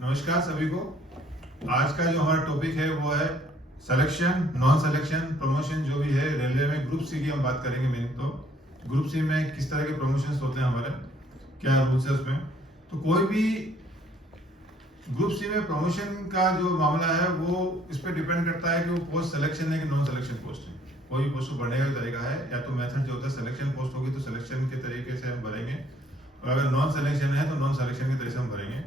नमस्कार सभी को। आज का जो हमारा टॉपिक है वो है सिलेक्शन, नॉन सिलेक्शन, प्रमोशन जो भी है रेलवे में। ग्रुप सी की हम बात करेंगे। मेन तो ग्रुप सी में किस तरह के प्रमोशंस होते हैं हमारे, क्या रूल्स है उसमें। तो कोई भी ग्रुप सी में प्रमोशन का जो मामला है वो इस पर डिपेंड करता है कि वो पोस्ट सिलेक्शन है कि नॉन सिलेक्शन पोस्ट है। कोई भी पोस्ट को भरने का तरीका है, या तो मेथड जो होता है सिलेक्शन पोस्ट होगी तो सिलेक्शन के तरीके से हम भरेंगे, और अगर नॉन सिलेक्शन है तो नॉन सिलेक्शन के तरीके से हम भरेंगे।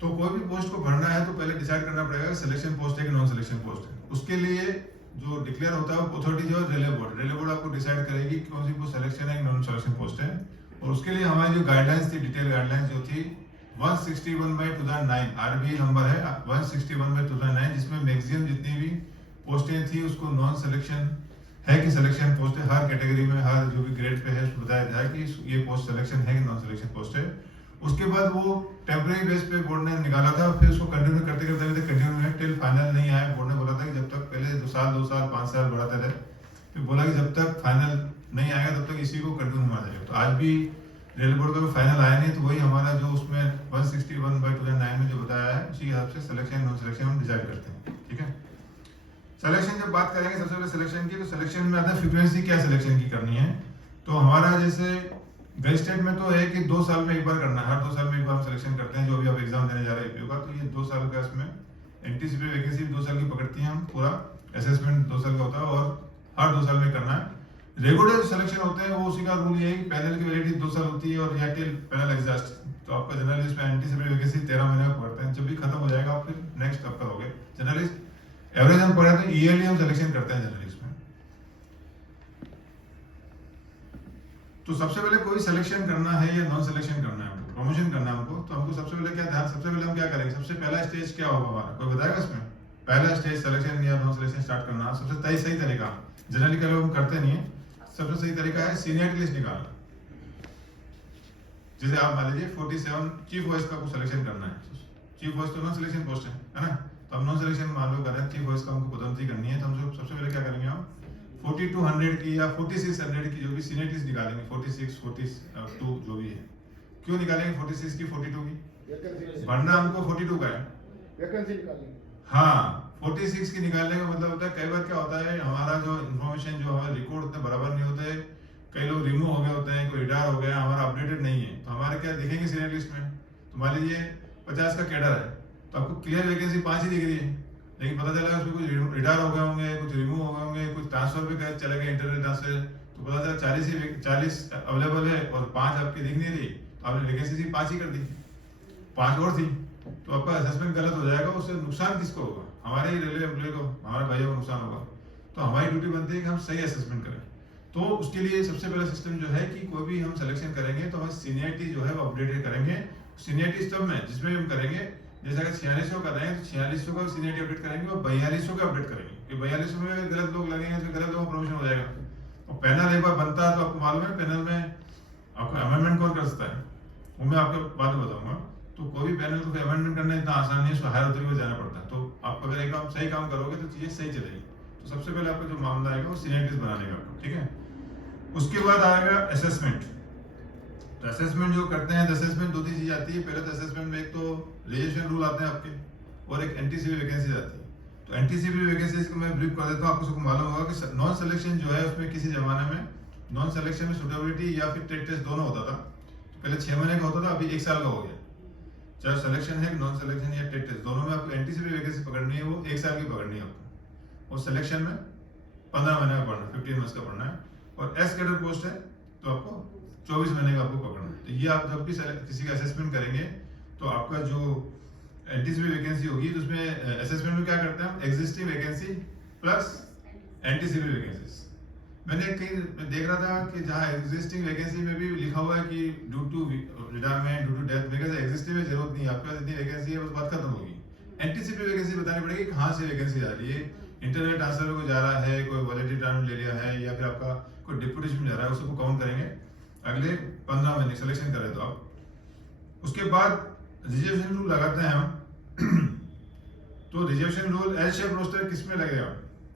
तो कोई भी पोस्ट को भरना है तो पहले डिसाइड करना पड़ेगा कि सिलेक्शन पोस्ट है कि नॉन सिलेक्शन पोस्ट है। उसके लिए जो डिक्लेयर होता है वो अथॉरिटी जो है रेलवे बोर्ड आपको डिसाइड करेगी कि कौन सी पोस्ट सिलेक्शन है कि नॉन सिलेक्शन पोस्ट है। और उसके लिए हमारी जो गाइडलाइंस थी, डिटेल गाइडलाइंस जो थी 161/2009, आरबीआई नंबर है 161/2009, जिसमें मैक्सिमम जितनी भी पोस्टें थी उसको नॉन सिलेक्शन है कि सिलेक्शन पोस्ट है, हर कैटेगरी में हर जो भी ग्रेड पे है बताया था कि ये पोस्ट सिलेक्शन है कि नॉन सिलेक्शन पोस्ट है। उसके बाद वो टेम्परेरी बेस पे बोर्ड ने निकाला था, फिर उसको कंटिन्यू करते करते अभी तक कंटिन्यू है टिल फाइनल नहीं आया। बोर्ड ने बोला था कि जब तक पहले 2 साल 5 साल बढ़ाते रहे, फिर बोला कि जब तक फाइनल नहीं आएगा तब तक इसी को कंटिन्यू माना जाएगा। तो आज भी रेल बोर्ड का फाइनल आया नहीं, तो वही हमारा जो उसमें 161/2009 में जो बताया है उसी हिसाब से सिलेक्शन नॉन सिलेक्शन हम डिसाइड करते हैं। ठीक है। सिलेक्शन जब बात करेंगे सबसे पहले सिलेक्शन की, तो सिलेक्शन में आता है फ्रीक्वेंसी क्या सिलेक्शन की करनी है। तो हमारा जैसे वेस्टेड में तो है कि 2 साल में एक बार करना है, हर 2 साल में एक बार हम सिलेक्शन करते हैं। जो भी आप एग्जाम देने जा रहे हैं ईपीओ का, तो ये 2 साल का इसमें एंटीसिपेटेड वैकेंसी 2 साल की पकड़ती हैं हम, पूरा असेसमेंट 2 साल का होता है और हर 2 साल में करना है। रेगुलर जो सिलेक्शन होते हैं वो उसी का रूल ये है कि पैनल की वैलिडिटी 2 साल होती है और या टिल पैनल एग्जॉस्ट। तो आपका जर्नलिस्ट में एंटीसिपेटेड वैकेंसी 13 महीने का पकड़ते हैं, जब भी खत्म हो जाएगा आप फिर नेक्स्ट आप करोगे। जर्नलिस्ट एवरेज हम पढ़े तो ईयरली हम सिलेक्शन करते हैं जर्नलिस्ट में। तो सबसे पहले कोई सिलेक्शन करना है या नॉन सिलेक्शन करना है, हमको प्रमोशन करना है हमको, तो हमको सबसे पहले क्या ध्यान, सबसे पहले हम क्या करेंगे, सबसे पहला स्टेज क्या होगा हमारा, कोई बताएगा इसमें? पहला स्टेज सिलेक्शन या नॉन सिलेक्शन स्टार्ट करना सबसे सही तरीका, जनरली के लोग हम करते नहीं है, सबसे सही तरीका है सीनियरिटी लिस्ट निकालना। जैसे आप मान लीजिए 47 चीफ वॉइस का सिलेक्शन करना है। चीफ वॉइस तो नॉन सिलेक्शन पोस्ट है ना, तो हम नॉन सिलेक्शन मान लो कर रहे हैं, चीफ वॉइस का हमको पदोन्नति करनी है, तो हम सबसे पहले क्या करेंगे, हम 4200 की या 4600 की जो भी सीनियरिटी लिस्ट निकालेंगे, 46 42 जो भी है। क्यों निकालेंगे 46 की 42 की? भरना हमको 42 का है, वैकेंसी निकालेंगे। हाँ 46 की निकालने का मतलब होता है, कई बार क्या होता है हमारा जो इन्फॉर्मेशन जो हमारे रिकॉर्ड उतने बराबर नहीं होते, कई लोग रिमूव हो गए होते हैं, कोई रिटायर हो गया, हमारा अपडेटेड नहीं है, तो हमारे क्या दिखेंगे सीनियर लिस्ट में। तो मान लीजिए 50 का कैडर है, तो आपको क्लियर वैकेंसी 5 ही दिख रही है, लेकिन पता चला उसमें कुछ रिटायर हो गए होंगे, कुछ रिमूव हो गए होंगे, कुछ ट्रांसफर भी चले गए इंटरनल ट्रांसफर, तो पता चला 40 अवेलेबल है और 5 आपकी दिख नहीं रही, तो आपने वैकेंसी सिर्फ 5 ही कर दी, 5 और थी, तो आपका असेसमेंट गलत हो जाएगा। उससे नुकसान किसको होगा? हमारे ही रेलवे एम्प्लॉय को, हमारे भाइयों को नुकसान होगा। तो हमारी ड्यूटी बनती है कि हम सही असेसमेंट करें। तो उसके लिए सबसे पहला सिस्टम जो है कि कोई भी हम सिलेक्शन करेंगे तो हम सीनियरिटी जो है वो अपडेटेड करेंगे। सीनियरिटी स्टब में जिसमें भी हम करेंगे, जैसे अगर 4600 कर रहे हैं तो 4600 का सीनियरिटी अपडेट करेंगे और 4200 का अपडेट करेंगे, कि 4200 में अगर गलत लोग लगेंगे तो गलत लोगों का प्रमोशन हो जाएगा। और पैनल एक बार बनता है तो आपको मालूम है पैनल में आपको अमेंडमेंट कौन कर सकता है, वो मैं आपको बाद में बताऊंगा। तो कोई भी पैनल को अमेंडमेंट करना इतना आसान नहीं है, उसको हायर अथॉरिटी में जाना पड़ता है। तो आप अगर एक काम सही काम करोगे तो चीजें सही चलेगी। तो सबसे पहले आपका जो मामला आएगा वो सीनियरिटीज बनाने का, ठीक है। उसके बाद आएगा असेसमेंट। तो असेसमेंट जो करते हैं, असेसमेंट 2-3 चीज आती है। पहले तो असेसमेंट में एक तो रिजर्वेशन रूल आते हैं आपके, और एक एंटीसीपी वैकेंसी आती है। तो एंटीसीपी वैकेंसीज को मैं ब्रीफ कर देता हूँ, आपको सबको मालूम होगा कि नॉन सिलेक्शन जो है उसमें किसी जमाने में नॉन सिलेक्शन में सुटेबिलिटी या फिर टेट टेस्ट दोनों होता था। तो पहले 6 महीने का होता था, अभी 1 साल का हो गया। चाहे सिलेक्शन है, नॉन सिलेक्शन या टेट टेस्ट, दोनों में आपको एंटीसीपी वैकेंसी पकड़नी है, वो 1 साल की पकड़नी है आपको। और सिलेक्शन में 15 महीने का पढ़ना है, 15 मंथ्स का पढ़ना है। और एस कैडर पोस्ट है तो आपको 24 महीने का आपको पकड़ना है। तो ये आप जब भी किसी का असेसमेंट करेंगे तो आपका जो एंटीसीपी वैकेंसी होगी तो उसमें असेसमेंट में क्या करते हैं हम, एग्जिस्टिंग वैकेंसी प्लस एंटीसीपी वैकेंसीज। मैंने कहीं देख रहा था कि जहाँ एग्जिस्टिंग वैकेंसी में भी लिखा हुआ है कि due to retirement, due to death, vacancy existing में जरूरत नहीं है, आपके पास इतनी वैकेंसी है बस बात खत्म होगी। एंटीसीपी वैकेंसी बतानी पड़ेगी कहाँ से वैकेंसी जा रही है, इंटरनेट ट्रांसफर में कोई जा रहा है, कोई वॉलंटरी ट्रांसफर ले लिया है, या फिर आपका कोई डिप्यूटेशन में जा रहा है, उसको काउंट करेंगे अगले 15 महीने सिलेक्शन करें तो आप। उसके बाद रिजर्वेशन रूल लगाते हैं हम। तो reservation rule L shape roster किस में लगेगा,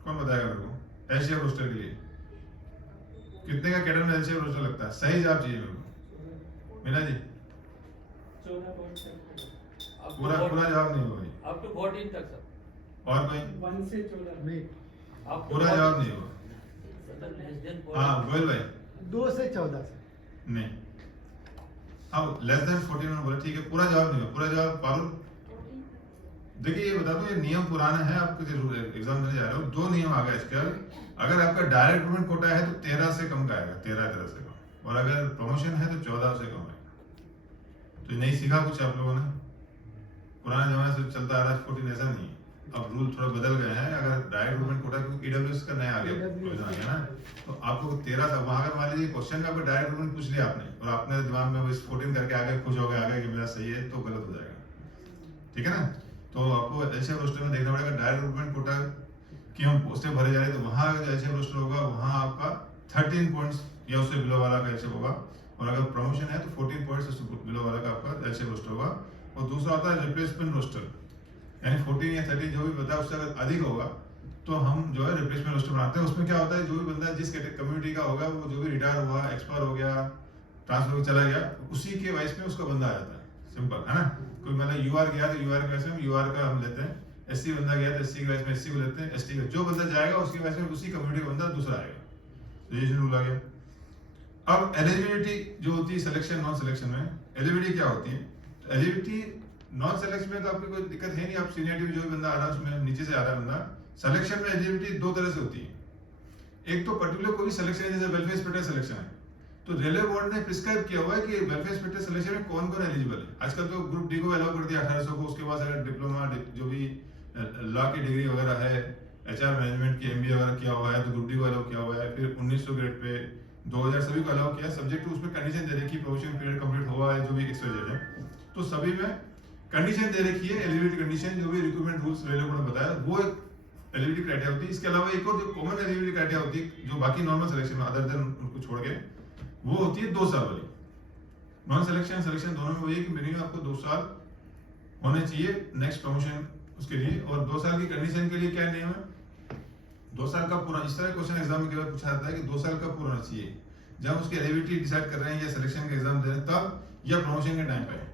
कौन बताएगा मेरे को? एल शेप रोस्टर के लिए कितने का कैडर में एल शेप रोस्टर लगता है? सही जवाब चाहिए मेरे को, मीना जी। पूरा जवाब नहीं हुआ भाई। अप टू 14 तक सर। और कोई 1 से 14 नहीं, पूरा जवाब नहीं हुआ। हाँ गोयल भाई 2 से 14 से नहीं, अब लेस देन 14 में बोला ठीक है, पूरा जवाब नहीं हुआ। पूरा जवाब पारुल। देखिए ये बता दो, ये नियम पुराना है, आपको जरूर एग्जाम देने जा रहे हो, 2 नियम आ गए इसके। अगर आपका डायरेक्ट रिक्रूटमेंट कोटा है तो 13 से कम का आएगा, 13 से कम, और अगर प्रमोशन है तो 14 से कम आएगा। तो नहीं सीखा कुछ आप लोगों ने, पुराने जमाने से चलता आ रहा है 14, ऐसा नहीं है। अब रूल थोड़ा बदल गए हैं। अगर डायरेक्ट रिक्रूटमेंट कोटा, क्योंकि ईडब्ल्यूएस का नया आ गया प्रोविजन आ गया ना, तो आपको 13 था वहां। अगर मान लीजिए क्वेश्चन का डायरेक्ट रिक्रूटमेंट पूछ लिया आपने और आपने दिमाग में वो 14 करके आगे खुश हो गए आगे कि मेरा सही है, तो गलत हो जाएगा। ठीक है ना, तो आपको एचएफ रोस्टर में देखना पड़ेगा डायरेक्ट रिक्रूटमेंट कोटा की हम पोस्टें भरे जा रहे हैं, तो वहां जो एचएफ रोस्टर होगा वहां आपका 13 पॉइंट्स या उससे बिलो वाला का एचएफ होगा, और अगर प्रमोशन है तो 14 पॉइंट्स उससे बिलो वाला का आपका एचएफ रोस्टर होगा। और दूसरा आता है रिप्लेसमेंट रोस्टर, यानी 14 या 13 जो भी बता उससे अगर अधिक होगा तो हम जो है रिप्लेसमेंट रोस्टर बनाते हैं। उसमें क्या होता है, जो भी बंदा जिस कम्युनिटी का होगा, वो जो भी रिटायर हुआ, एक्सपायर हो गया, ट्रांसफर चला गया, उसी के वाइस में उसका बंदा आ जाता है। सिंपल है ना, कोई मतलब यूआर गया तो यूआर के वाइस में यूआर का हम लेते हैं, एससी बंदा गया तो एससी के वाइस में एससी को लेते हैं, एसटी का जो बंदा जाएगा उसके वाइस में उसी कम्युनिटी का बंदा दूसरा आएगा। ये रूल आ गया। अब एलिजिबिलिटी जो होती है सिलेक्शन नॉन सिलेक्शन में, एलिजिबिलिटी क्या होती है? एलिजिबिलिटी नॉन सिलेक्शन में तो आपकी कोई दिक्कत है नहीं, आप सीनियरिटी में जो भी बंदा आ रहा है उसमें नीचे से आ रहा है बंदा। सिलेक्शन में एलिजिबिलिटी 2 तरह से होती है। एक तो पर्टिकुलर कोई सिलेक्शन है, जैसे वेलफेयर इंस्पेक्टर सिलेक्शन है, तो रेलवे बोर्ड ने प्रिस्क्राइब किया हुआ है कि वेलफेयर इंस्पेक्टर सिलेक्शन में कौन कौन एलिजिबल है। आजकल तो ग्रुप डी को अलाउ कर दिया 1800 को, उसके बाद अगर डिप्लोमा जो भी लॉ की डिग्री वगैरह है, एचआर मैनेजमेंट की एमबीए वगैरह किया हुआ है तो ग्रुप डी को अलाउ किया हुआ है। फिर 1900 ग्रेड पे 2000 सभी को अलाउ किया, सब्जेक्ट टू उसमें कंडीशन दे रखी है, प्रोफेशनल पीरियड कंप्लीट हुआ है, जो भी एक्सपेक्टेड है, तो सभी में कंडीशन दे रखी है। एलिजिबिलिटी कंडीशन जो भी रिक्रूटमेंट रूल्स रेलवे बोर्ड ने बताया वो एलिजिबिलिटी क्राइटेरिया होती है। इसके अलावा एक और जो कॉमन एलिजिबिलिटी क्राइटेरिया होती है जो बाकी नॉर्मल सिलेक्शन में अदर देन उनको छोड़ के, वो होती है 2 साल वाली। नॉन सिलेक्शन सिलेक्शन दोनों में वही है कि मिनिमम आपको 2 साल होने चाहिए नेक्स्ट प्रमोशन उसके लिए। और 2 साल की कंडीशन के लिए क्या नियम है, 2 साल का पूरा, इस तरह क्वेश्चन एग्जाम में पूछा जाता है कि 2 साल का पूरा होना चाहिए जब उसकी एलिजिबिलिटी डिसाइड कर रहे हैं या सिलेक्शन का एग्जाम दे रहे हैं तब, या प्रमोशन के टाइम पे।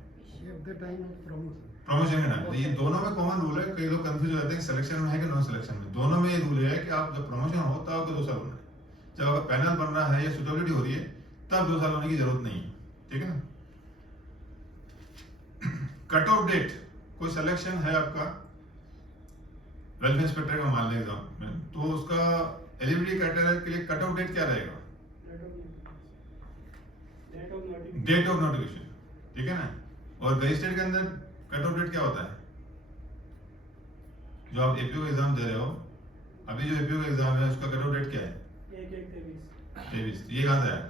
प्रमोशन के टाइम, तो ये दोनों में कॉमन रूल है। कई लोग कंफ्यूज हो जाते हैं कि सिलेक्शन में है कि नॉन सिलेक्शन में। दोनों में ये रूल है कि आप जब प्रमोशन हो तब आपको 2 साल होना है, जब आपका पैनल बन रहा है या सुटेबिलिटी हो रही है तब 2 साल होने की जरूरत नहीं है। ठीक है ना। कट ऑफ डेट, कोई सिलेक्शन है आपका वेलफेयर इंस्पेक्टर का मान लें एग्जाम में, तो उसका एलिजिबिलिटी क्राइटेरिया के लिए कट ऑफ डेट क्या रहेगा? Date of notification. ठीक है ना। और गजिस्टेड के अंदर कट ऑफ डेट क्या होता है? जो आप एपीओ का एग्जाम दे रहे हो, अभी जो एपीओ का एग्जाम है उसका कट ऑफ डेट क्या है? 1/1/23। ये कहां से आया?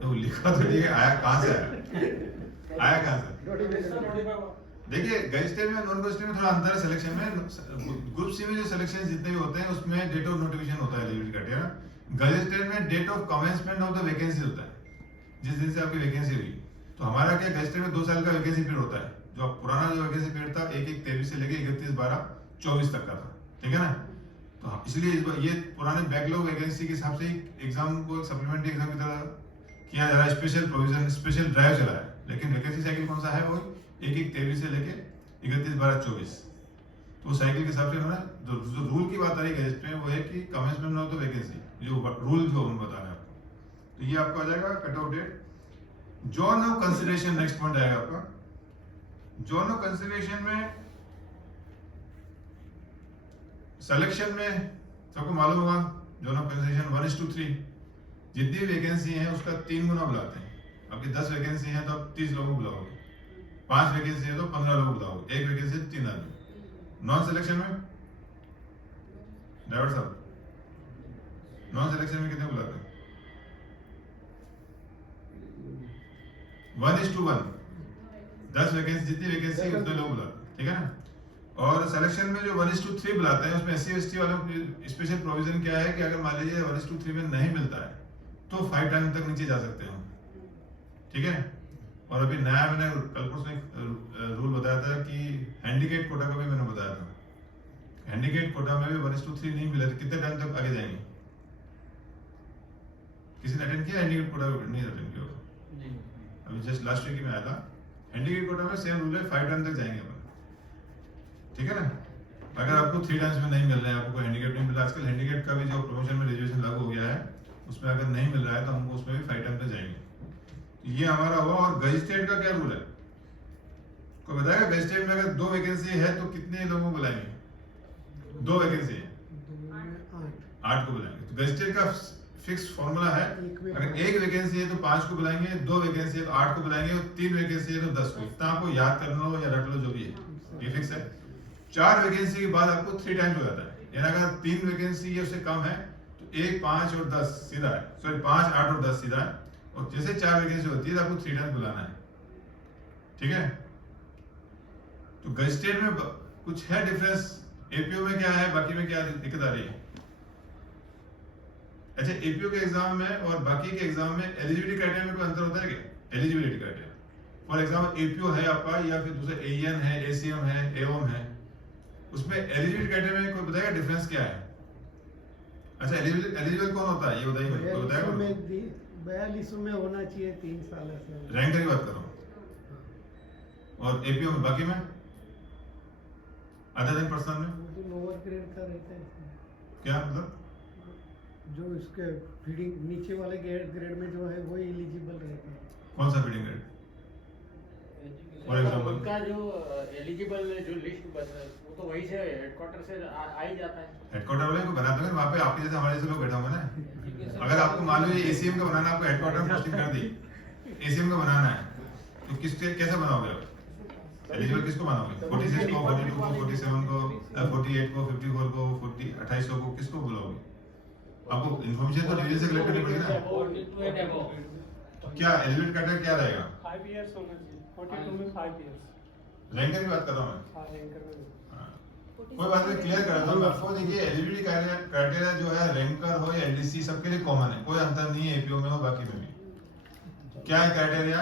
तो लिखा तो ठीक है, आया कहां से आया? आया कहां से? देखिए गजिस्टेड में नॉन गजिस्टेड में थोड़ा अंतर है सिलेक्शन में। ग्रुप सी में जो सिलेक्शन जितने भी होते हैं उसमें डेट ऑफ नोटिफिकेशन होता है एलिजिबिलिटी क्राइटेरिया। गजिस्टेड में date of commencement of the vacancy होता है, जिस दिन से आपकी वैकेंसी हुई। तो हमारा क्या गजिस्टेड में 2 साल का वैकेंसी पीरियड होता है, जो पुराना जो वैकेंसी पीरियड था 1/1/23 से लेके 31/12/24 तक का था। ठीक है ना। तो इसलिए इस बार ये पुराने बैकलॉग वैकेंसी के हिसाब से एग्जाम को सप्लीमेंट्री एग्जाम की तरह किया जा रहा है। स्पेशल प्रोविजन स्पेशल ड्राइव चला है, लेकिन वैकेंसी साइकिल कौन सा है? वो 1/1/23 से लेके 31/12/24। तो साइकिल के हिसाब से उन्होंने जो रूल की बात आ रही है गजट में, वो है कि कमेंसमेंट ऑफ द वैकेंसी, जो रूल जो हम बता रहे हैं आपको। तो ये आपको आ जाएगा cut off date. Zone of consideration next point आएगा आपका। जोन ऑफ कंसिडरेशन में सिलेक्शन में सबको मालूम होगा जोन ऑफ कंसिडरेशन 1:3, जितनी वैकेंसी है उसका 3 गुना बुलाते हैं। आपकी 10 वैकेंसी है तो आप 30 लोगों को बुलाओगे, 5 वैकेंसी है तो 15 लोग बुलाओगे, 1 वैकेंसी 3 आदमी। नॉन सिलेक्शन में ड्राइवर साहब, नॉन सिलेक्शन में कितने बुलाते हैं? 1:1, 10 वैकेंसी, जितनी वैकेंसी उतने लोग बुलाते हैं। ठीक है ना। और सिलेक्शन में जो 1:3 बुलाते हैं उसमें SC ST वालों की स्पेशल प्रोविजन क्या है कि अगर मान लीजिए 1:3 में नहीं मिलता है तो 5 टाइम तक नीचे जा सकते हैं। ठीक है। और अभी नया मैंने कल परसों एक रूल बताया था कि हैंडीकेप कोटा का भी मैंने बताया था। हैंडीकेप कोटा में भी 1:3 नहीं मिला तो कितने टाइम तक आगे जाएंगे? किसी ने अटेंड किया हैंडीकेप कोटा? नहीं अटेंड किया, अभी जस्ट लास्ट वीक में आया था। हैंडीकैप कोटा में सेम रूल है, 5 टाइम तक जाएंगे अपन, ठीक है ना। अगर आपको 3 टाइम्स में नहीं मिल रहा है, आपको कोई हैंडीकैप नहीं मिल रहा, आजकल हैंडीकैप का भी जो प्रमोशन में रिजर्वेशन लागू हो गया है, उसमें अगर नहीं मिल रहा है तो हमको उसमें भी 5 टाइम तक जाएंगे। ये हमारा हुआ। और गजिस्ट्रेट का क्या रूल है, कोई बताएगा? गजिस्ट्रेट में अगर 2 वैकेंसी है तो कितने लोगों को बुलाएंगे? 2 वैकेंसी है, 8 को बुलाएंगे। तो गजिस्ट्रेट का फिक्स फॉर्मूला है, अगर 1 वैकेंसी है तो 5 को बुलाएंगे, 2 वैकेंसी है तो 8 को बुलाएंगे, और 3 वैकेंसी है तो 10 को। इतना आपको याद कर लो या रट लो, जो भी है ये फिक्स है। 4 वैकेंसी के बाद आपको 3 टाइम्स हो जाता है, यानी अगर 3 वैकेंसी या उससे कम है तो 1, 5 और 10 सीधा है, सॉरी 5, 8 और 10 सीधा है। और जैसे 4 वैकेंसी होती है तो आपको 3 टाइम्स बुलाना है, ठीक है। तो गजिस्ट्रेट में कुछ है डिफरेंस, एपीओ में क्या है, बाकी में क्या दिक्कत आ रही है? अच्छा, एपीओ के एग्जाम में और बाकी के एग्जाम में एलिजिबिलिटी क्राइटेरिया में कोई अंतर होता है क्या? Eligibility criteria, for example APO है आपका, या फिर दूसरा एईएन है, एसीएम है, एओम है, उसमें एलिजिबिलिटी क्राइटेरिया में कोई बताएगा डिफरेंस क्या है? अच्छा, एलिजिबल कौन होता है ये बताइए मुझे, कोई बताएगा? 42 में होना चाहिए 3 साल ऐसा। रैंक की बात करो। और एपीओ में, बाकी में अदर देन पर्सनल में वो तो लोअर ग्रेड का रहता है इसमें। क्या मतलब? जो इसके फीडिंग नीचे वाले ग्रेड में जो है वो एलिजिबल रहता है। कौन सा फीडिंग ग्रेड? फॉर एग्जांपल उनका जो एलिजिबल जो लिस्ट वो तो वही से हेडक्वार्टर से आ ही जाता है। हेडक्वार्टर वाले को बना दोगे वहाँ पे, आपके जैसे हमारे जैसे लोग बैठा होंगे ना। अगर आपको मान लो ये एसीएम का बनाना, आपको हेडक्वार्टर में पोस्टिंग कर दी, एसीएम का बनाना है, तो किसके कैसे बनाओगे आप? एलिजिबल किसको बनाओगे? 46 को, 42 को, 47 को, 48 को, 54 को, 28 को किसको बुलाओगे? आपको इन्फॉर्मेशन तो डिवीजन से कलेक्ट करनी पड़ेगी ना। तो क्या एलिजिबिलिटी क्राइटेरिया क्या रहेगा? 5 इयर्स होना चाहिए, 42 में 5 इयर्स। रैंकर की बात कर रहा हूँ मैं। हाँ, रैंकर में। हाँ। कोई बात नहीं, क्लियर कर देता हूँ मैं आपको। देखिए, एलिजिबिलिटी क्राइटेरिया जो है, रैंकर हो या एलडीसी, सबके लिए कॉमन है, कोई अंतर नहीं है एपीओ में हो बाकी में भी। क्या है क्राइटेरिया?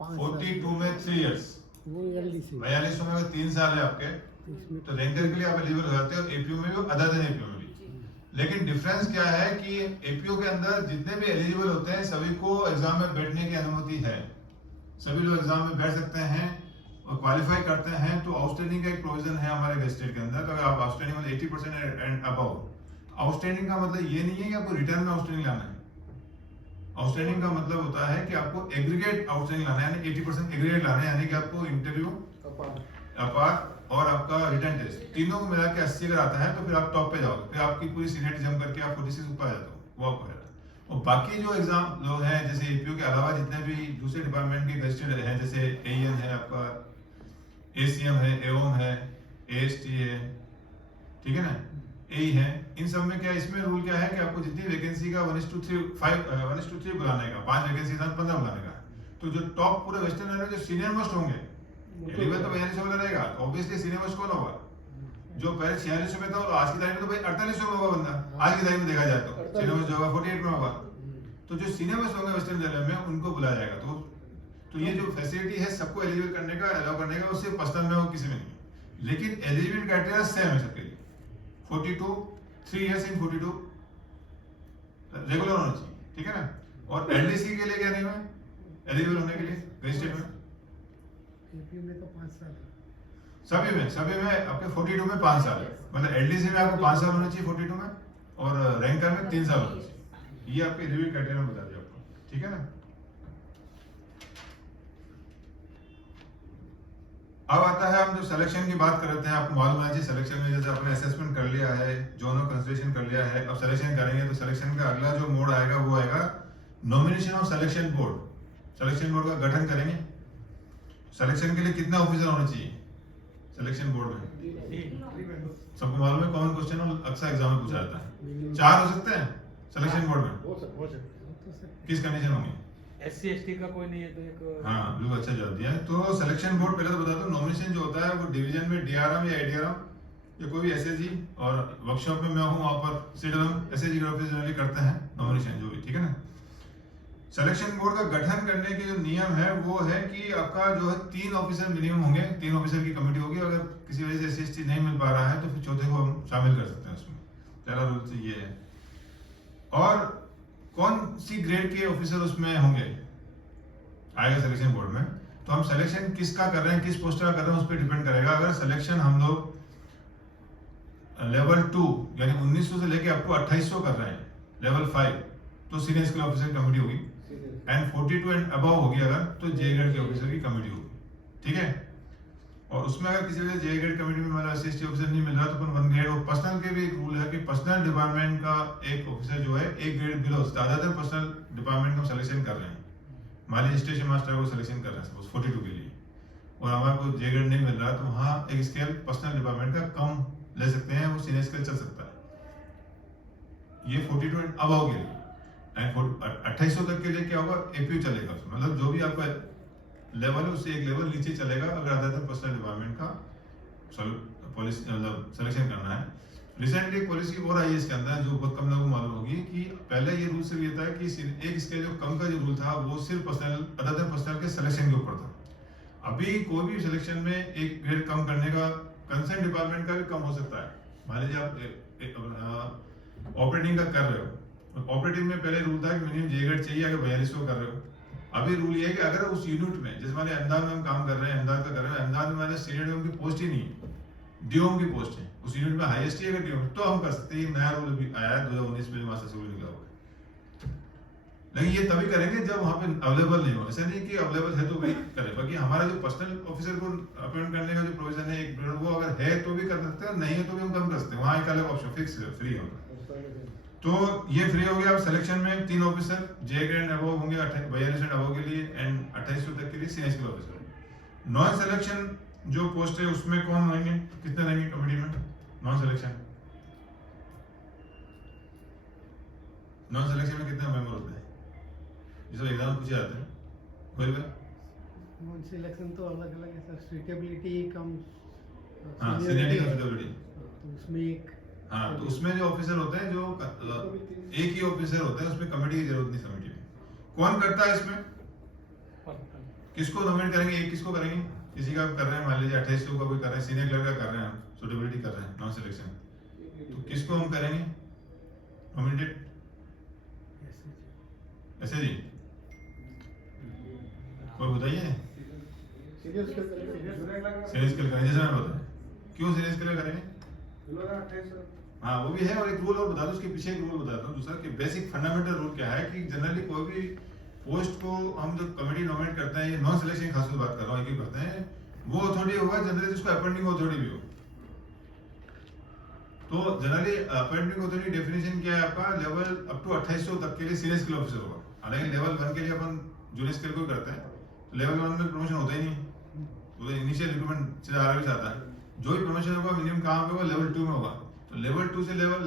42 में 3 इयर्स, वो एलडीसी 42 में अगर 3 साल है आपके, तो रैंकर के लिए आप एलिजिबल हो जाते हो, एपीओ में भी, अदर देन एपीओ में भी। लेकिन डिफरेंस क्या है कि एपीओ के अंदर जितने भी एलिजिबल होते हैं सभी को एग्जाम में बैठने की अनुमति है, सभी लोग एग्जाम में बैठ सकते हैं और क्वालिफाई करते हैं। तो आउटस्टैंडिंग का एक प्रोविजन है हमारे गजिस्ट्रेट के अंदर, तो अगर आप आउटस्टैंडिंग मतलब 80% एंड अबव, आउटस्टैंडिंग का मतलब ये नहीं है कि आपको रिटर्न में आउटस्टैंडिंग लाना है। आउटस्टैंडिंग का मतलब होता है कि आपको एग्रीगेट आउटस्टैंडिंग लाना है, यानी 80% एग्रीगेट लाना है, यानी कि आपको इंटरव्यू, अपार और आपका रिटर्न टेस्ट तीनों को मिला के 80 अगर आता है तो फिर आप टॉप पे जाओगे, फिर आपकी पूरी सीनियरिटी जम करके आप 46 ऊपर आ जाते हो, वो आपको है। और बाकी जो एग्जाम लोग हैं, जैसे एपीओ के अलावा जितने भी दूसरे डिपार्टमेंट के गजिस्ट्रेट हैं, जैसे एईएन है आपका, एसीएम है, एओम है, एएसटी है, ठीक है ना, एई है, इन सब में क्या, इसमें रूल क्या है कि आपको जितनी वैकेंसी का 1:3 बुलाने का, 5 वैकेंसी 15 बुलाने का। तो जो टॉप पूरे वेस्टर्न है, जो सीनियर मोस्ट होंगे, एलिजिबल तो 42 वाला रहेगा, ऑब्वियसली सीनियर मोस्ट कौन होगा? जो पहले 46 में था और आज की तारीख में तो भाई 48 में होगा बंदा, आज की तारीख में देखा जाए तो सीनियर मोस्ट जो होगा 48 में होगा। तो जो सीनियर मोस्ट होंगे वेस्टर्न रेलवे में, उनको बुलाया जाएगा। तो ये जो फैसिलिटी है सबको एलिजिबल करने का, अलाउ करने का, वो सिर्फ पर्सनल में हो, किसी में नहीं। लेकिन एलिजिबिलिटी क्राइटेरिया सेम है सबके लिए, 42 3 इयर्स इन 42 रेगुलर होना चाहिए, ठीक है ना। और एलडीसी के लिए क्या नहीं है एलिजिबल होने के लिए रजिस्ट्रेट में? एपी में तो 5 साल है। सभी में आपके 42 में 5 साल है, मतलब एलडीसी में आपको 5 साल होना चाहिए 42 में, और रैंकर में 3 साल होना चाहिए। ये आपके एलिजिबिलिटी क्राइटेरिया में बता दिया आपको, ठीक है ना। अब आता है, हम जो सिलेक्शन की बात कर रहे थे, आपको मालूम है जी, सिलेक्शन में जैसे आपने असेसमेंट कर लिया है, जोनल कंसिडरेशन कर लिया है, अब सिलेक्शन करेंगे तो सिलेक्शन का अगला जो मोड आएगा वो आएगा nomination of selection board. Selection board का गठन करेंगे। सिलेक्शन के लिए कितना ऑफिसर होना चाहिए सिलेक्शन बोर्ड में? सबको मालूम है, कॉमन क्वेश्चन अक्सर एग्जाम में पूछा जाता है। 4 हो सकते हैं सिलेक्शन बोर्ड में, किस कंडीशन होंगी? एससी एसटी का कोई नहीं है तो एक, हाँ बिल्कुल, अच्छा जवाब दिया है। तो सिलेक्शन बोर्ड, पहले तो बता दो, नॉमिनेशन जो होता है वो डिवीजन में डीआरएम या एडीआरएम या कोई भी एसएसजी, और वर्कशॉप में मैं हूँ वहाँ पर सीडीएम एसएसजी के ऑफिस जनरली करते हैं नॉमिनेशन जो भी, ठीक है ना। सिलेक्शन बोर्ड का गठन करने के जो नियम है वो है कि आपका जो है 3 ऑफिसर मिनिमम होंगे, 3 ऑफिसर की कमेटी होगी। अगर किसी वजह से एससी नहीं मिल पा रहा है तो फिर चौथे को हम शामिल कर सकते हैं उसमें। पहला रूल तो ये है। और कौन सी ग्रेड के ऑफिसर उसमें होंगे आएगा सिलेक्शन बोर्ड में? तो हम सिलेक्शन किसका कर रहे हैं, किस पोस्ट का कर रहे हैं, उस पर डिपेंड करेगा। अगर सिलेक्शन हम लोग लेवल 2 यानी 1900 से लेके आपको 2800 कर रहे हैं, लेवल 5 तो सीनियर स्किल ऑफिसर की कमेटी होगी, एंड 42 एंड अबव होगी अगर तो जे ग्रेड के ऑफिसर की कमेटी होगी, ठीक है। और उसमें अगर किसी वजह जे ग्रेड कमेटी में हमारा असिस्टेंट ऑफिसर नहीं मिल रहा तो अपन 1 ग्रेड, और पर्सनल के भी एक रूल है कि पर्सनल डिपार्टमेंट का एक ऑफिसर जो है 1 ग्रेड बिलो, ज्यादातर पर्सनल डिपार्टमेंट का सिलेक्शन कर रहे हैं, मान लीजिए स्टेशन मास्टर को सिलेक्शन कर रहे हैं सपोज 42 के लिए, और हमारे को जे ग्रेड नहीं मिल रहा तो वहाँ एक स्केल पर्सनल डिपार्टमेंट का कम ले सकते हैं, वो सीनियर स्केल चल सकता है। ये 42 एंड अबव के लिए, एंड 2800 तक के लिए क्या होगा, एपीयू चलेगा, मतलब जो भी आपका लेवल है उससे एक लेवल नीचे चलेगा अगर ज्यादातर पर्सनल डिपार्टमेंट का पॉलिसी मतलब सिलेक्शन करना है। रिसेंटली एक पॉलिसी और आई है इसके अंदर जो बहुत कम लोगों को मालूम होगी कि पहले ये रूल सिर्फ ये था कि एक स्केल जो कम का जो रूल था वो सिर्फ पर्सनल अदर पर्सनल के सिलेक्शन के ऊपर था। अभी कोई भी सिलेक्शन में एक ग्रेड कम करने का कंसर्न डिपार्टमेंट का भी कम हो सकता है। मान लीजिए आप ऑपरेटिंग का कर रहे हो, ऑपरेटिंग में पहले रूल था कि मिनिमम जे ग्रेड चाहिए अगर 4200 कर रहे हो। अभी रूल ये है कि अगर उस यूनिट में जैसे मान अहमदाबाद में हम काम कर रहे हैं, अहमदाबाद का कर रहे हैं, अहमदाबाद में हमारे सीनियर डीओम की पोस्ट ही नहीं है, डीओम की पोस्ट है, उस यूनिट में हाईएस्ट ही अगर डीओम तो हम कर सकते हैं। नया रूल भी आया है 2019 में मास्टर से निकला हुआ है, लेकिन ये तभी करेंगे जब वहाँ पे अवेलेबल नहीं हो। ऐसा नहीं कि अवेलेबल है तो वही करें, बाकी हमारा जो पर्सनल ऑफिसर को अपॉइंट करने का जो प्रोविजन है एक वो अगर है तो भी कर सकते हैं, नहीं है तो भी हम कम कर सकते हैं, वहाँ एक अलग ऑप्शन फिक्स फ्री होगा। तो ये फ्री हो गया। अब सिलेक्शन में 3 ऑफिसर जे ग्रेड अबव होंगे 42 एंड अबव के लिए, एंड 2800 तक के लिए senior skill officer. Non selection जो पोस्ट है उसमें कौन रहेंगे, कितने रहेंगे कमेटी में? नॉन सिलेक्शन में कितने मेंबर होते हैं जिसको एग्जाम पूछे जाते हैं? कोई भी? नॉन सिलेक्शन तो अलग अलग है सर, सुटेबिलिटी कम, हाँ सीनियरिटी का सुटेबिलिटी, तो उसमें एक, हाँ तो उसमें जो ऑफिसर होते हैं जो एक ही ऑफिसर होता है, उसमें कमेटी की जरूरत नहीं। कमेटी में कौन करता है इसमें, किसको नॉमिनेट करेंगे, एक किसको करेंगे, किसी का कर रहे हैं मान लीजिए 2800 का कोई कर रहे हैं, सीनियर क्लर्क का कर रहे हैं, सुटेबिलिटी कर रहे हैं नॉन सिलेक्शन, तो किसको हम करेंगे नॉमिनेटेड? ऐसे जी कोई बताइए। सीनियर स्किल करेंगे, जैसे मैंने बताया क्यों सीनियर स्किल करेंगे। हाँ वो भी है, और एक रूल और बता दो उसके पीछे एक रूल बताता हूँ दूसरा कि बेसिक फंडामेंटल रूल क्या है कि जनरली कोई भी पोस्ट को हम जो कमेटी नॉमिनेट करते हैं, ये नॉन सिलेक्शन खास तौर बात कर रहा हूँ, एक ही करते हैं, वो अथॉरिटी होगा जनरली जिसको अपॉइंटिंग अथॉरिटी भी हो। तो जनरली अपॉइंटिंग अथॉरिटी डेफिनेशन क्या है आपका, लेवल अप टू 2800 तक के लिए सीनियर स्किल ऑफिसर होगा। हालांकि लेवल 1 के लिए अपन जूनियर स्किल को करते हैं, तो लेवल 1 में प्रमोशन होता ही नहीं, तो इनिशियल रिक्रूटमेंट सीधा आरआरबी से आता है। जो भी प्रमोशन होगा मिनिमम कहाँ पे होगा, लेवल 2 में होगा। तो लेवल 2 से लेवल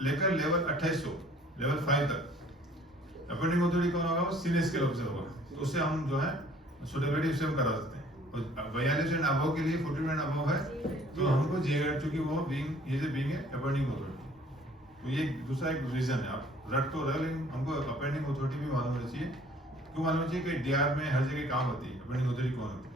लेकर लेवल 2800 लेवल 5 तक अपॉइंटिंग अथॉरिटी कौन होगा, वो सीनियर स्किल ऑफिसर होगा। तो उससे हम जो है सुटेबिलिटी उससे हम करा सकते हैं। और 42 एंड अबव के लिए 42 एंड अबव है तो हमको जे ग्रेड, चूंकि वो बीइंग ये से बीइंग है अपॉइंटिंग अथॉरिटी, तो ये दूसरा एक रीजन है। आप रट तो रहे, लेकिन हमको अपॉइंटिंग अथॉरिटी भी मालूम होना चाहिए। क्यों मालूम चाहिए कि डीआर में हर जगह काम होती है, अपॉइंटिंग अथॉरिटी कौन होती है।